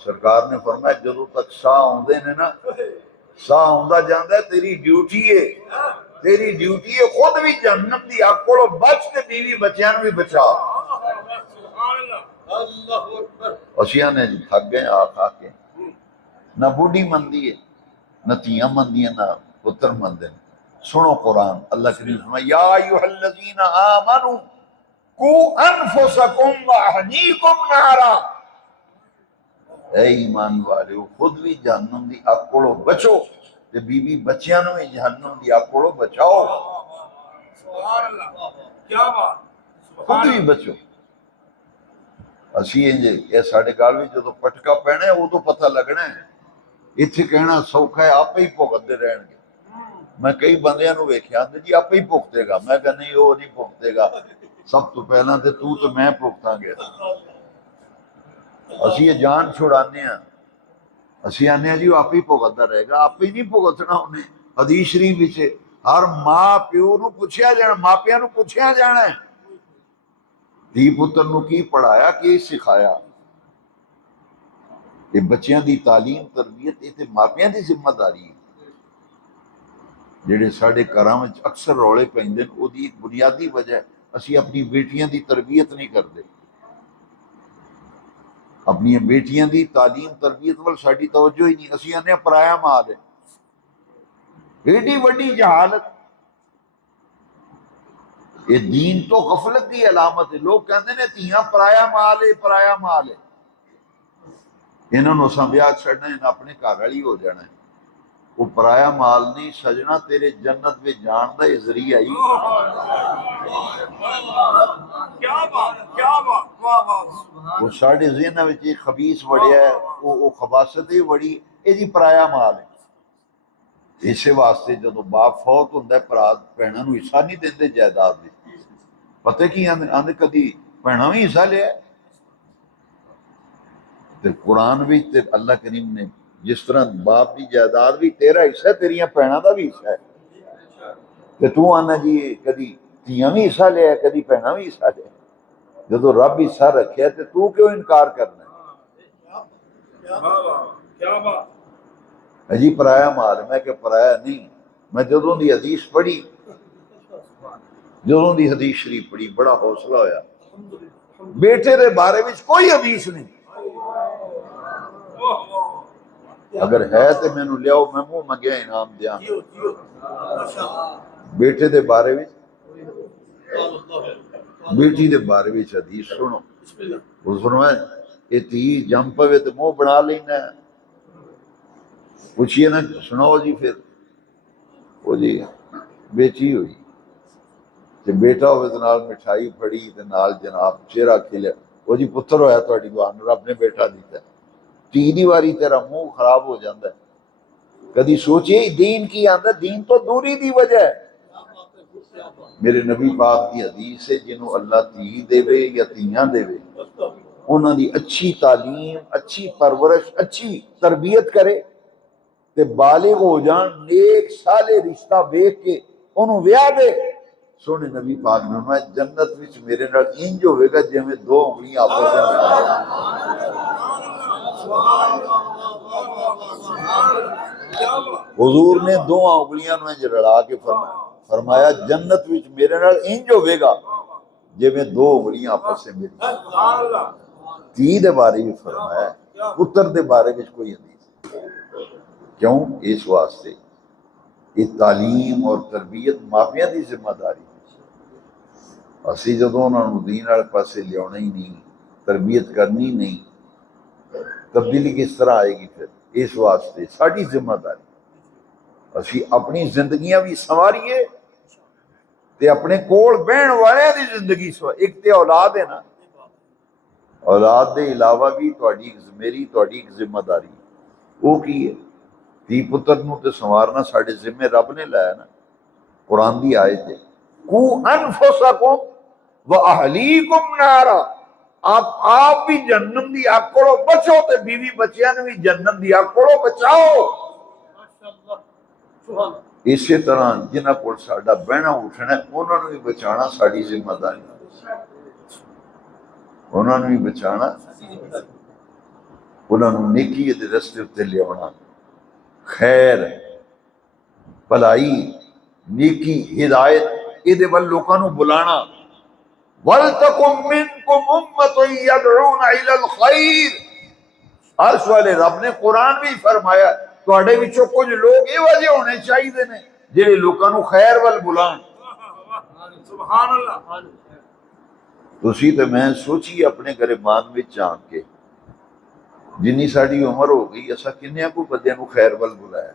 سرکار نے فرمایا جدوں تک ساہ آوندے نے نا، ساہ آوندا جاندا ہے، تیری ڈیوٹی ہے، تیری ڈیوٹی ہے خود بھی جہنم دی اگ کولوں بچ تے بیوی بچیاں نوں بھی بچا۔ اسیاں نے جی تھک گئے آ کھا کے، نہ بوڑھی مندی ہے، نہ تیاں مندیاں، نہ پتر مندے۔ سنو قرآن، اللہ کریم فرمایا یا ایھا الذین آمنوا قوا انفسکم واہلیکم نارا، اے ایمان والو خود بھی جہنم دی اگ کولوں بچو تے بیوی بچیاں نوں بھی جہنم دی اگ کولوں بچاؤ۔ سبحان اللہ، کیا بات، خود بھی بچو۔ اسی یہ ساڈے گل وچ جدوں پٹکا پینا ہے ادوں پتہ لگنا ہے، اتنے کہنا سوکھا ہے آپ ہی بھگتتے رہن گے۔ میں کئی بندیاں نو ویکھیا آندے جی آپ ہی بھگتے گا، میں کہا نہیں وہ نہیں بھگتے گا، سب تو پہلا تو میں بھگتاں گے۔ اسی یہ جان چھڑانے ہیں، اسی آنے ہیں جی وہ آپ ہی بھگتتا رہے گا، آپ ہی نہیں بھگتنا انہیں۔ حدیث شریف وچ ہر ماں پیو نو پوچھیا جانا، ماپیاں نو پوچھیا جانا ہے دھی پتر نو کی پڑھایا کی سکھایا۔ یہ بچیاں دی تعلیم تربیت یہ تے ماپیاں دی ذمہ داری ہے۔ جڑے ساڈے گھراں وچ اکثر رولے پیندے نے او دی ایک بنیادی وجہ ہے اسی اپنی بیٹیاں دی تربیت نہیں کرتے، اپنی بیٹیاں دی تعلیم تربیت وال ساڈی توجہ ہی نہیں، اسی آنے پرایا مال ہے۔ ایڈی وڈی جہالت، یہ دین تو غفلت دی علامت ہے۔ لوگ کہندے نے تیاں پرایا مال ہے، پرایا مال ہے، انہوں نے اساں بیاہ چھڑنا، انہاں اپنے گھر والی ہو جانا ہے۔ وہ پرایا مال نہیں سجنا، تیرے جنت میں جان دا یہ ذریعہ ہی۔ کیا بات، کیا بات، واہ واہ، وہ ساڑھے ذہنہ وچ ایک خبیث وڑیا ہے، وہ خباثت ہی وڑی، یہ جی پرایا مال ہے۔ اسے واسطے جدو باپ فوت ہوندا ہے بھرا بھیناں نوں حصہ نہیں دیندے جائیداد وچ، پتہ کی آندے کدی بھیناں وی حصہ لیا ہے؟ تے قرآن بھی تے اللہ کریم نے جس طرح باپ دی جائیداد بھی تیرا حصہ ہے، تیریاں بھیناں دا بھی حصہ ہے، تے تو آنا جی کدی تیاں بھی حصہ لیا ہے، کدی بھیناں بھی حصہ لیا ہے۔ جدو رب حصہ رکھیا تے تو کیوں انکار کرنا ہے؟ کیا بات، جی پرایا مال، میں کہ پرایا نہیں۔ میں جدوں دی حدیث پڑھی، جدوں دی حدیث شریف پڑھی بڑا حوصلہ ہویا۔ بیٹے دے بارے وچ کوئی حدیث نہیں، اگر ہے تے مینوں لیاؤ، میں منہ منگیا انعام دیاں۔ بیٹے دے بارے وچ، بیٹی دے بارے وچ حدیث سنو۔ وہ فرمایا یہ تھی جم پوے تے منہ بنا لینا ہے، پوچھئے نا سناؤ جی پھر، وہ جی بیٹی ہوئی تے بیٹا ہوئے تے نال مٹھائی پھڑی تے نال جناب چہرہ کھلیا، وہ جی پتر ہویا تہاڈی دعا نال رب نے بیٹا دیتا ہے۔ تی دی واری تیرا منہ خراب ہو جاندہ ہے۔ کدی سوچے دین کی آندہ، دین تو دوری دی وجہ ہے۔ میرے نبی پاک کی حدیث ہے جنہوں اللہ تی دے وے یا تیاں دے وے، انہوں دی اچھی تعلیم، اچھی پرورش، اچھی تربیت کرے تے بالغ ہو جان، نیک صالح رشتہ دیکھ کے انہوں ویاہ دے۔ سونے نبی پاک نے فرمایا جنت وچ میرے نال انج ہوئے گا جویں دو انگلیاں آپس میں حضور نے دو انگلیاں نوں انج رلا کے فرمایا جنت وچ میرے نال انج ہوئے گا جویں دو انگلیاں آپس سے مل جائیں۔ تی دے بارے بھی فرمایا، پتر دے بارے وچ کوئی حدیث کیوں؟ اس واسطے یہ تعلیم اور تربیت ماپیاں دی ذمہ داری۔ اسی جدوں انہوں نے دین والے پاسے لیاؤنا ہی نہیں، تربیت کرنی نہیں، تبدیلی کس طرح آئے گی پھر؟ اس واسطے ساری ذمہ داری اسی اپنی زندگیاں بھی سنواریے تے اپنے کول بہن والے دی زندگی سنواریے۔ ایک تے اولاد ہے نا، اولاد دے علاوہ بھی میری تہاڈی ایک ذمہ داری وہ کی ہے؟ دھی پتر نوں تے سنوارنا ساڈے ذمے رب نے لایا نا۔ قرآن دی آیت ہے قو انفسکم واہلیکم نارا، آپ بھی جہنم دی اگ کولوں بچو تے بیوی بچیاں نے بھی جہنم دی اگ کولوں بچاؤ۔ اسی طرح جنہاں کول ساڈا بہنا اٹھنا ہے انہوں نے بھی بچانا ساڈی ذمہ داری، انہوں نے بھی بچانا۔ انہوں نے نیکی دے رستے اتنے لیاونا، خیر بھلائی نیکی ہدایت یہ ول لوکاں نو بلانا۔ وَلْتَكُن مِّنكُمْ أُمَّةٌ يَدْعُونَ إِلَى الْخَيْرِ، عرش والے رب نے قرآن بھی فرمایا تواڈے وچوں کچھ لوگ یہ وجہ ہونے چاہیے نے جڑے لوکاں نو خیر ول بلان۔ سبحان اللہ۔ تسی تے میں سوچی اپنے گریبان وچ آن کے جنی ساڈی عمر ہو گئی اسا کنے کو بندیاں نو خیر ول بلایا،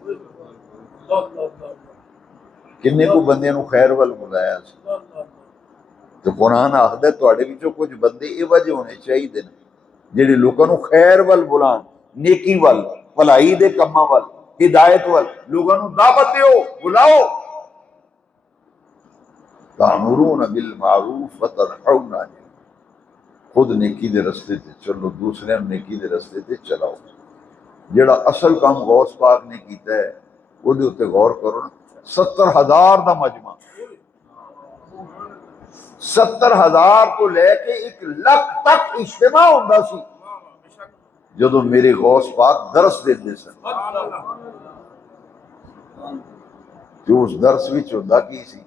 کنے کو بندیاں نو خیر ول بلایا۔ تو قرآن آخدا ہے تواڈے وچوں کچھ بندے یہ وجہ ہونے چاہیے نے جڑے لوکاں نو خیر ول بلان، نیکی ول، بھلائی دے کماں ول، ہدایت ول، لوکاں نو دعوت دیو، بلاؤ۔ تأمرون بالمعروف وتنہون عن، خود نیکی دے رستے تے چلو، دوسرے نیکی دے رستے تے چلاؤ۔ جڑا اصل کام غوث پاک نے کیتا ہے وہ دے اتے غور کرو نا، 70,000 دا مجمع، 70,000 کو لے کے 1,00,000 تک اجتماع ہوندا سی جدو میرے غوث پاک درس دیندے سن۔ جو اس درس وچ ہوندا کی سی،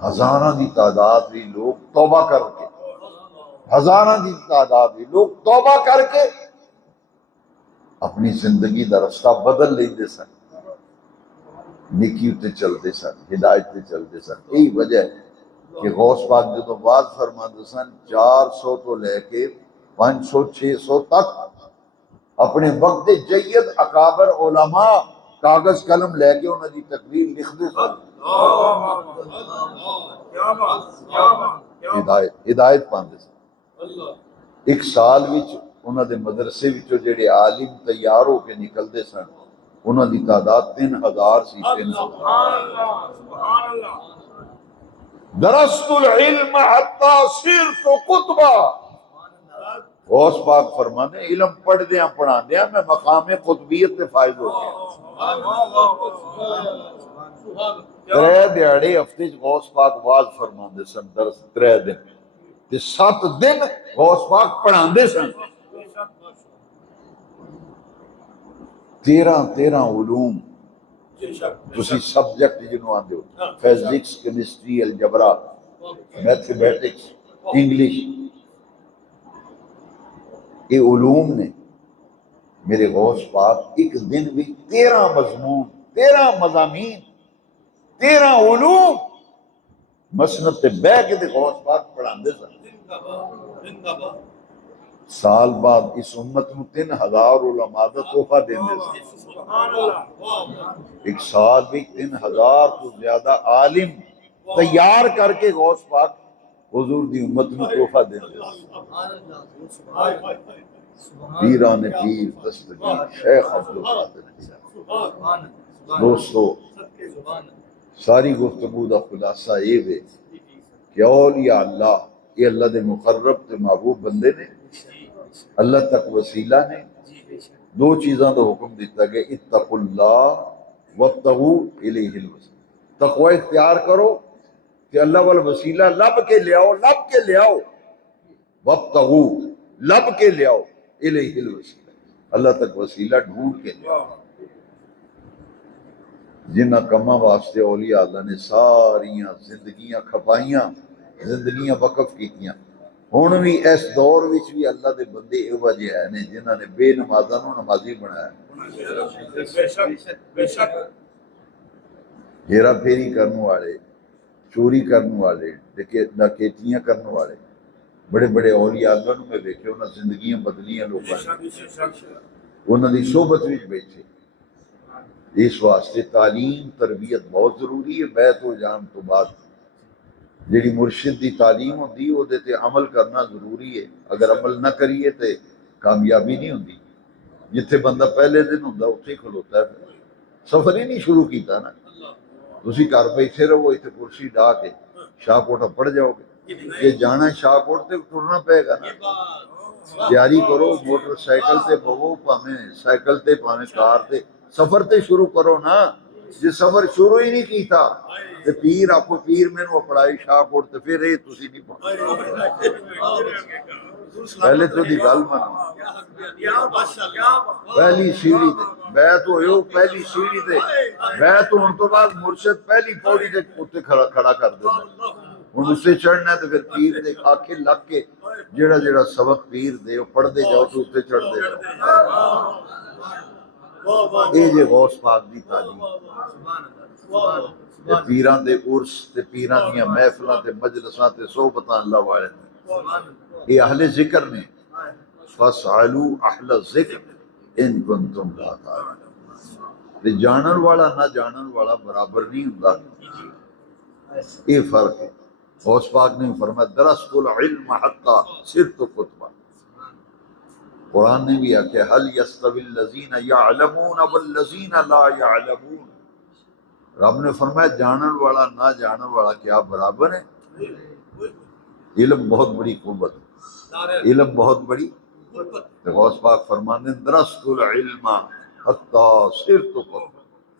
ہزاراں دی تعداد بھی لوگ توبہ کر کے، ہزاراں دی تعداد بھی لوگ توبہ کر کے اپنی زندگی دا رستہ بدل لیندے سن، نیکی تے چلتے سن، ہدایت تے چلتے سن۔ یہی وجہ ہے کہ غوث پاک جدو بعد فرماندے سن 400 تو لے کے 500 600 تک اپنے وقت دے جید اکابر علماء کاغذ قلم لے کے انہوں دی تقریر لکھتے سن، ہدایت پاندے سن۔ ایک سال وچ انہوں دے مدرسے وچوں جڑے عالم تیار ہو کے نکلتے سن انہوں دی تعداد 3,000 سی۔ 3,000 درست العلم حتی صرت قطبا، غوث پاک فرمانے علم پڑھ دیاں پڑھا دیاں میں مقام قطبیت تے فائد ہو گیا۔ 3 دیہڑے ہفتے غوث پاک واز فرماندے سن، درس 3 دن تے 7 دن غوث پاک پڑھاندے سن۔ 13 علوم تسی سبجیکٹ جنوں آندے ہو، physics, chemistry, algebra, mathematics, English, یہ علوم نے میرے غوث پاک ایک دن بھی 13 مضمون، 13 مضامین، 13 علوم مسند تے بہ کے تے غوث پاک پڑھاندے سن۔ سال بعد اس امت نو 3,000 علماء دا تحفہ دیندے سن۔ ایک سال بھی 3,000 تو زیادہ عالم تیار کر کے غوث پاک حضور دی امت نو تحفہ دیندے سن۔ پیران پیر دستگیر شیخ عبدالقادر۔ دوستو ساری گفتگو دا خلاصہ یہ ہے کہ اولیاء اللہ یہ اللہ دے مقرب تے محبوب بندے نے، اللہ تک وسیلہ نے۔ 2 چیزاں دا حکم دیتا گیا، اتقوا اللہ وابتغوا الیہ الوسیلہ، تقوی اختیار کرو کہ اللہ والا وسیلہ لب کے لے آؤ، لب کے لے آؤ، وابتغوا لب کے لے آؤ الیہ الوسیلہ، اللہ تک وسیلہ ڈھونڈ کے لے آؤ۔ جنہ کماں واسطے اولیاء اللہ نے ساریاں زندگیاں کھپائیاں، زندگیاں وقف کیتیاں، ہن بھی اس دور وچ بھی اللہ دے بندے ایہو جہے ہیں جنہاں نے بے نمازاں نو نمازی بنایا، ہیرا پھیری کرنے والے، چوری کرنے والے، ڈکیتیاں کرنے والے، بڑے بڑے اولیاء اللہ نو میں دیکھے انہاں زندگیاں بدلیاں لوگاں نے، انہاں دی صحبت وچ بیٹھے۔ اس واسطے تعلیم تربیت بہت ضروری ہے۔ بیت ہو جان تو بعد جیڑی مرشد دی تعلیم ہوندی او دے تے عمل کرنا ضروری ہے، اگر عمل نہ کریے تے کامیابی نہیں ہوندی۔ جتھے بندہ پہلے دن ہوندا اتھے کھلوتا ہے، سفر ہی نہیں شروع کیتا نا، تسی گھر بیٹھے رہو اتنے کرسی ڈا کے شاہ کوٹ پڑ جاؤ گے، یہ جانا ہے شاہ کوٹ تے ٹرنا پے گا نا۔ تیاری کرو، موٹر سائیکل تے بہو، پاویں سائیکل تے پاویں کار تے، سفر تے شروع کرو نا۔ جے سفر شروع ہی نہیں کیتا تے پیر آپ کو پیر مینوں پڑھائی شاہ کوٹ تے پھر یہ تسی نہیں پڑھتے پہلے تو دی گل منو پہلی سیڑھی تے بیعت ہوئے پہلی سیڑھی تے بیعت ہون تو بعد مرشد پہلی پوڑی تے اوتے کھڑا کر دینا ہن اسے چڑھنا ہے تے پھر پیر دے آکھے لگ کے جڑا جڑا سبق پیر دے او پڑھ دے جاؤ تو اوتے چڑھ دے جاؤ اے جے غوث پاک دی تعلیم تے پیراں دے عرس تے پیراں دیاں محفلاں تے مجلساں تے صحبتاں اللہ والے نے یہ اہل ذکر نے فَاسْأَلُوا أَهْلَ الذِّكْرِ إِن كُنتُمْ لَا تَعْلَمُونَ تے جانن والا نہ جانن والا برابر نہیں ہوندا یہ فرق ہے غوث پاک نے فرمایا درست العلم حتی صرت کتبہ قرآن نے بھی آکھا هل يستوي الذين يعلمون والذين لا يعلمون رب نے فرمایا جانن والا نہ جانن والا کیا برابر ہے علم بہت بڑی قوت ہے علم بہت بڑی غوث پاک فرمانے ہیں درست العلم حتی صرت کتبہ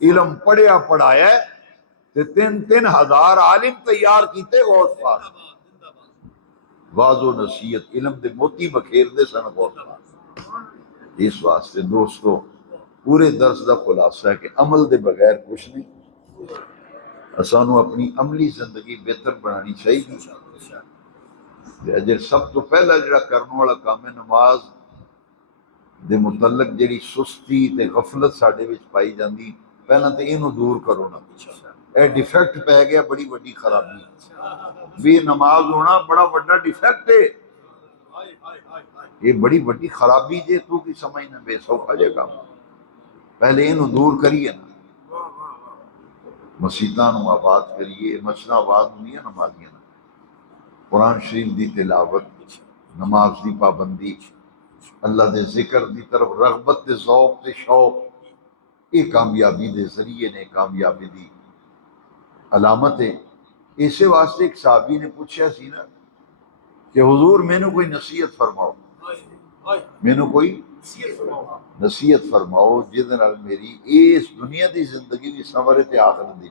علم پڑھیا پڑھایا ہے تے 3,000 عالم تیار کیتے غوث پاک واض و نصیحت علم دے موتی بکھیر دے سن غوث پاک اس واسطے دوستو پورے درس دا خلاصہ ہے کہ عمل دے بغیر کچھ نہیں سانو اپنی عملی زندگی بہتر بنانی چاہیے اجر سب تو پہلا جڑا کرنے والا کام ہے نماز دے متعلق جڑی سستی تے غفلت ساڈے وچ پائی جاندی پہلا تے اینو دور کرو نا اے ڈیفیکٹ پہ گیا بڑی بڑی خرابی بھی نماز ہونا بڑا بڑا ڈیفیکٹ ہے یہ بڑی بڑی خرابی جے تو کی سمجھ نہ بے سوکھا جے کام پہلے اینو دور کریے نا مسیتاں نو آباد کریے مسجداں آباد ہونی نمازیاں قرآن شریف دی تلاوت نماز دی پابندی اللہ دے ذکر دی طرف رغبت دے ذوق تے شوق یہ کامیابی دے ذریعے نے کامیابی دی علامت ہے اسی واسطے ایک صحابی نے پوچھا سی نا کہ حضور مینوں کوئی نصیحت فرماؤ مینوں کوئی نصیحت فرماؤ جس نال میری اس دنیا دی زندگی بھی سنورے تے آخرت دی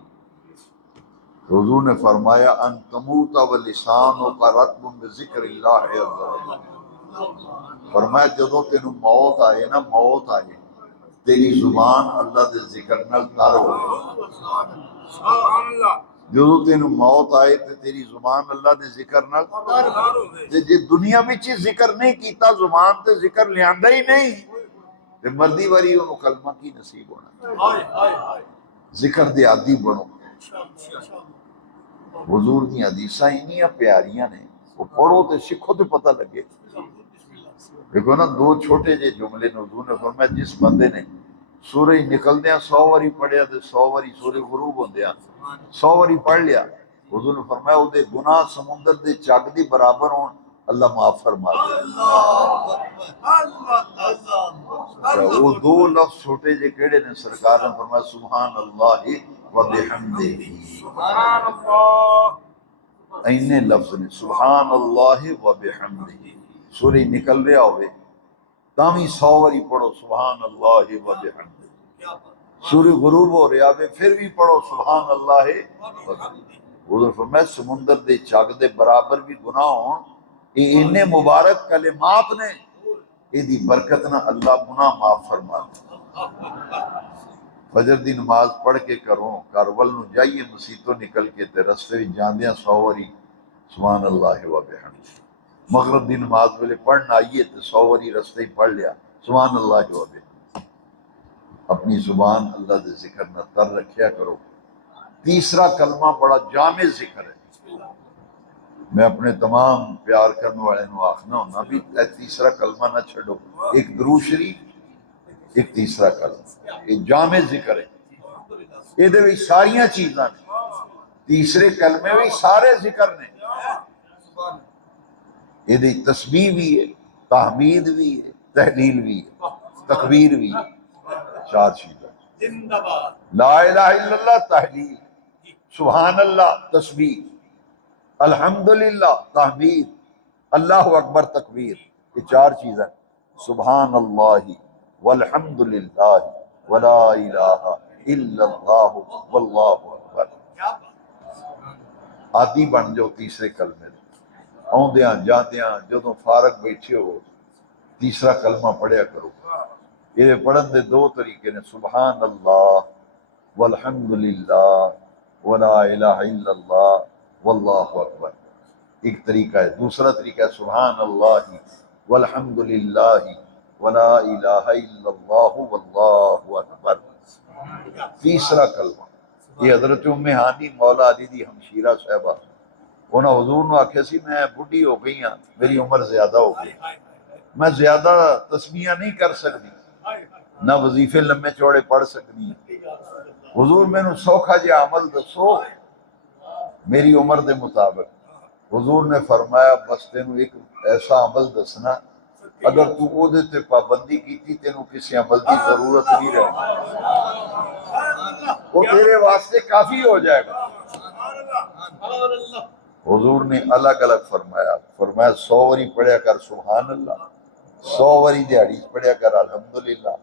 حضور نے فرمایا ان تموت ولسانک رطب بذکر اللہ عز وجل فرمایا جدوں تینوں موت آئے نا موت آئے تیری زبان اللہ دے ذکر نال تر ہوئے جدوں تینوں موت آئے تے تیری زبان اللہ دے ذکر نال تے جے دنیا وچ ذکر نہیں کیتا زبان تے ذکر لیاندا ہی نہیں تے مردی واری اونوں کلمہ کی نصیب ہونا ذکر دے عادی بنو حضور دی حدیثاں انیاں پیاریاں نے وہ پڑھو تے سکھو تے پتہ لگے دیکھو نا دو چھوٹے جے جملے نے حضور نے فرمایا جس بندے نے سورج نکلدیاں 100 واری پڑھیا تے 100 واری سورج غروب ہوندیاں 100 واری پڑھ لیا حضور نے فرمایا او دے گناہ سمندر دے چگ دی برابر ہون اللہ معاف فرما دے وہ دو لفظ چھوٹے جے کیڑے نے سرکار نے فرمایا سبحان اللہ و بحمدہ سبحان اللہ اینے لفظ نے سبحان اللہ و بحمدہ سورج نکل رہا ہوئے تامی 100 واری پڑھو سبحان اللہ و بحمدہ سورج غروب ہو رہا ہوئے پھر بھی پڑھو سبحان اللہ و بحمدہ حضور فرمایا سمندر دے چاگ دے برابر بھی گناہ ہون یہ انہیں مبارک کلمات نے یہ دی برکت نہ اللہ گناہ معاف فرما دے فجر دی نماز پڑھ کے کرو کارول نو جائیے مسیتوں نکل کے تے رستے بھی جاندیاں 100 واری سبحان اللہ و بحمدہ مغرب دی نماز ویلے پڑھنا آئیے تے 100 واری رستے ہی پڑھ لیا سبحان اللہ و بحمدہ اپنی زبان اللہ دے ذکر نہ تر رکھیا کرو تیسرا کلمہ بڑا جامع ذکر ہے میں اپنے تمام پیار کرنے والے نو آخنا ہونا بھی تیسرا کلمہ نہ چھڑو ایک درود شریف ایک تیسرا کلمہ یہ جامع ذکر ہے یہ بھی ساریاں چیزاں نے تیسرے کلمے بھی سارے ذکر نے یہ تسبیح بھی ہے تحمید بھی ہے تحلیل بھی ہے تکبیر بھی ہے 4 چیزیں لا الہ الا اللہ تحلیل سبحان اللہ تسبیح الحمدللہ تحمید اللہ اکبر تکبیر یہ 4 چیزیں سبحان اللہ والحمدللہ ولا الہ الا اللہ واللہ اکبر ਆਦੀ ਬਣ ਜਾਓ ਤੀਸਰੇ ਕਲਮੇ ਦੇ। ਆਉਂਦਿਆਂ ਜਾਂਦਿਆਂ ਜਦੋਂ ਫਾਰਗ ਬੈਠੇ ਹੋ ਤੀਸਰਾ ਕਲਮਾ ਪੜਿਆ ਕਰੋ। یہ پڑھن دے دو طریقے نے، سبحان اللہ والحمدللہ ولا الہ الا اللہ واللہ اکبر، ایک طریقہ ہے۔ دوسرا طریقہ ہے سبحان اللہ والحمدللہ ولا الہ الا اللہ واللہ اکبر۔ تیسرا کلمہ یہ حضرت ام ہانی مولا علی دی ہمشیرہ صاحبہ، انہاں حضور نو آکھیا سی میں بڈھی ہو گئی ہاں، میری عمر زیادہ ہو گئی، میں زیادہ تسمیہ نہیں کر سکتی، نہ وظیفے لمبے چوڑے پڑھ سکتی ہیں، حضور میں نو سوکھا جا عمل دسو میری عمر دے مطابق۔ حضور نے فرمایا بس تینوں ایک ایسا عمل دسنا اگر تو او دے تے پابندی کیتی تینوں کسی عمل دی ضرورت نہیں رہے، وہ تیرے واسطے کافی ہو جائے گا۔ حضور نے الگ الگ فرمایا، فرمایا 100 واری پڑھیا کر سبحان اللہ، 100 واری دیہڑی پڑھیا کر الحمدللہ،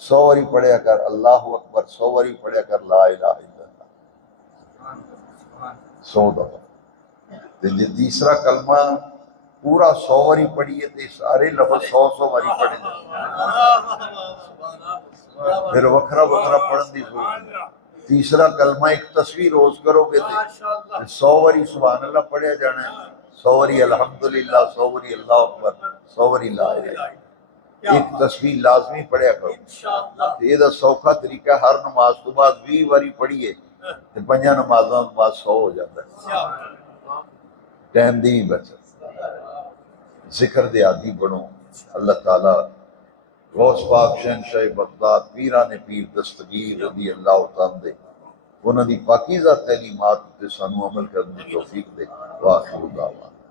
100 واری پڑھیا کر اللہ اکبر، 100 واری پڑھیا کر لا الہ الا اللہ، 100 دفعہ۔ جی تیسرا کلمہ پورا 100 واری پڑھیے تے سارے لفظ 100 واری پڑھیں، پھر وکھرا وکھرا پڑھن دی ضرورت نہیں۔ تیسرا کلمہ ایک تصویر روز کرو گے تے 100 واری سبحان اللہ پڑھیا جانا ہے، 100 واری الحمدللہ، 100 واری اللہ اکبر، 100 واری لا الہ الا اللہ۔ ایک تصویر لازمی پڑھیا کرو۔ یہ دا سوکھا طریقہ ہر نماز تو بعد 20 واری پڑھیے تے 5 نمازاں تو بعد 100 ہو جاتا ہے، ٹائم دی بھی بچت۔ ذکر دے عادی بنو، اللہ تعالیٰ غوث پاک شہنشاہ بغداد پیران پیر دستگیر رضی اللہ تعالیٰ دے انہاں دی پاکیزہ تعلیمات تے سانو عمل کرنے کی توفیق دے۔ وآخر دعوانا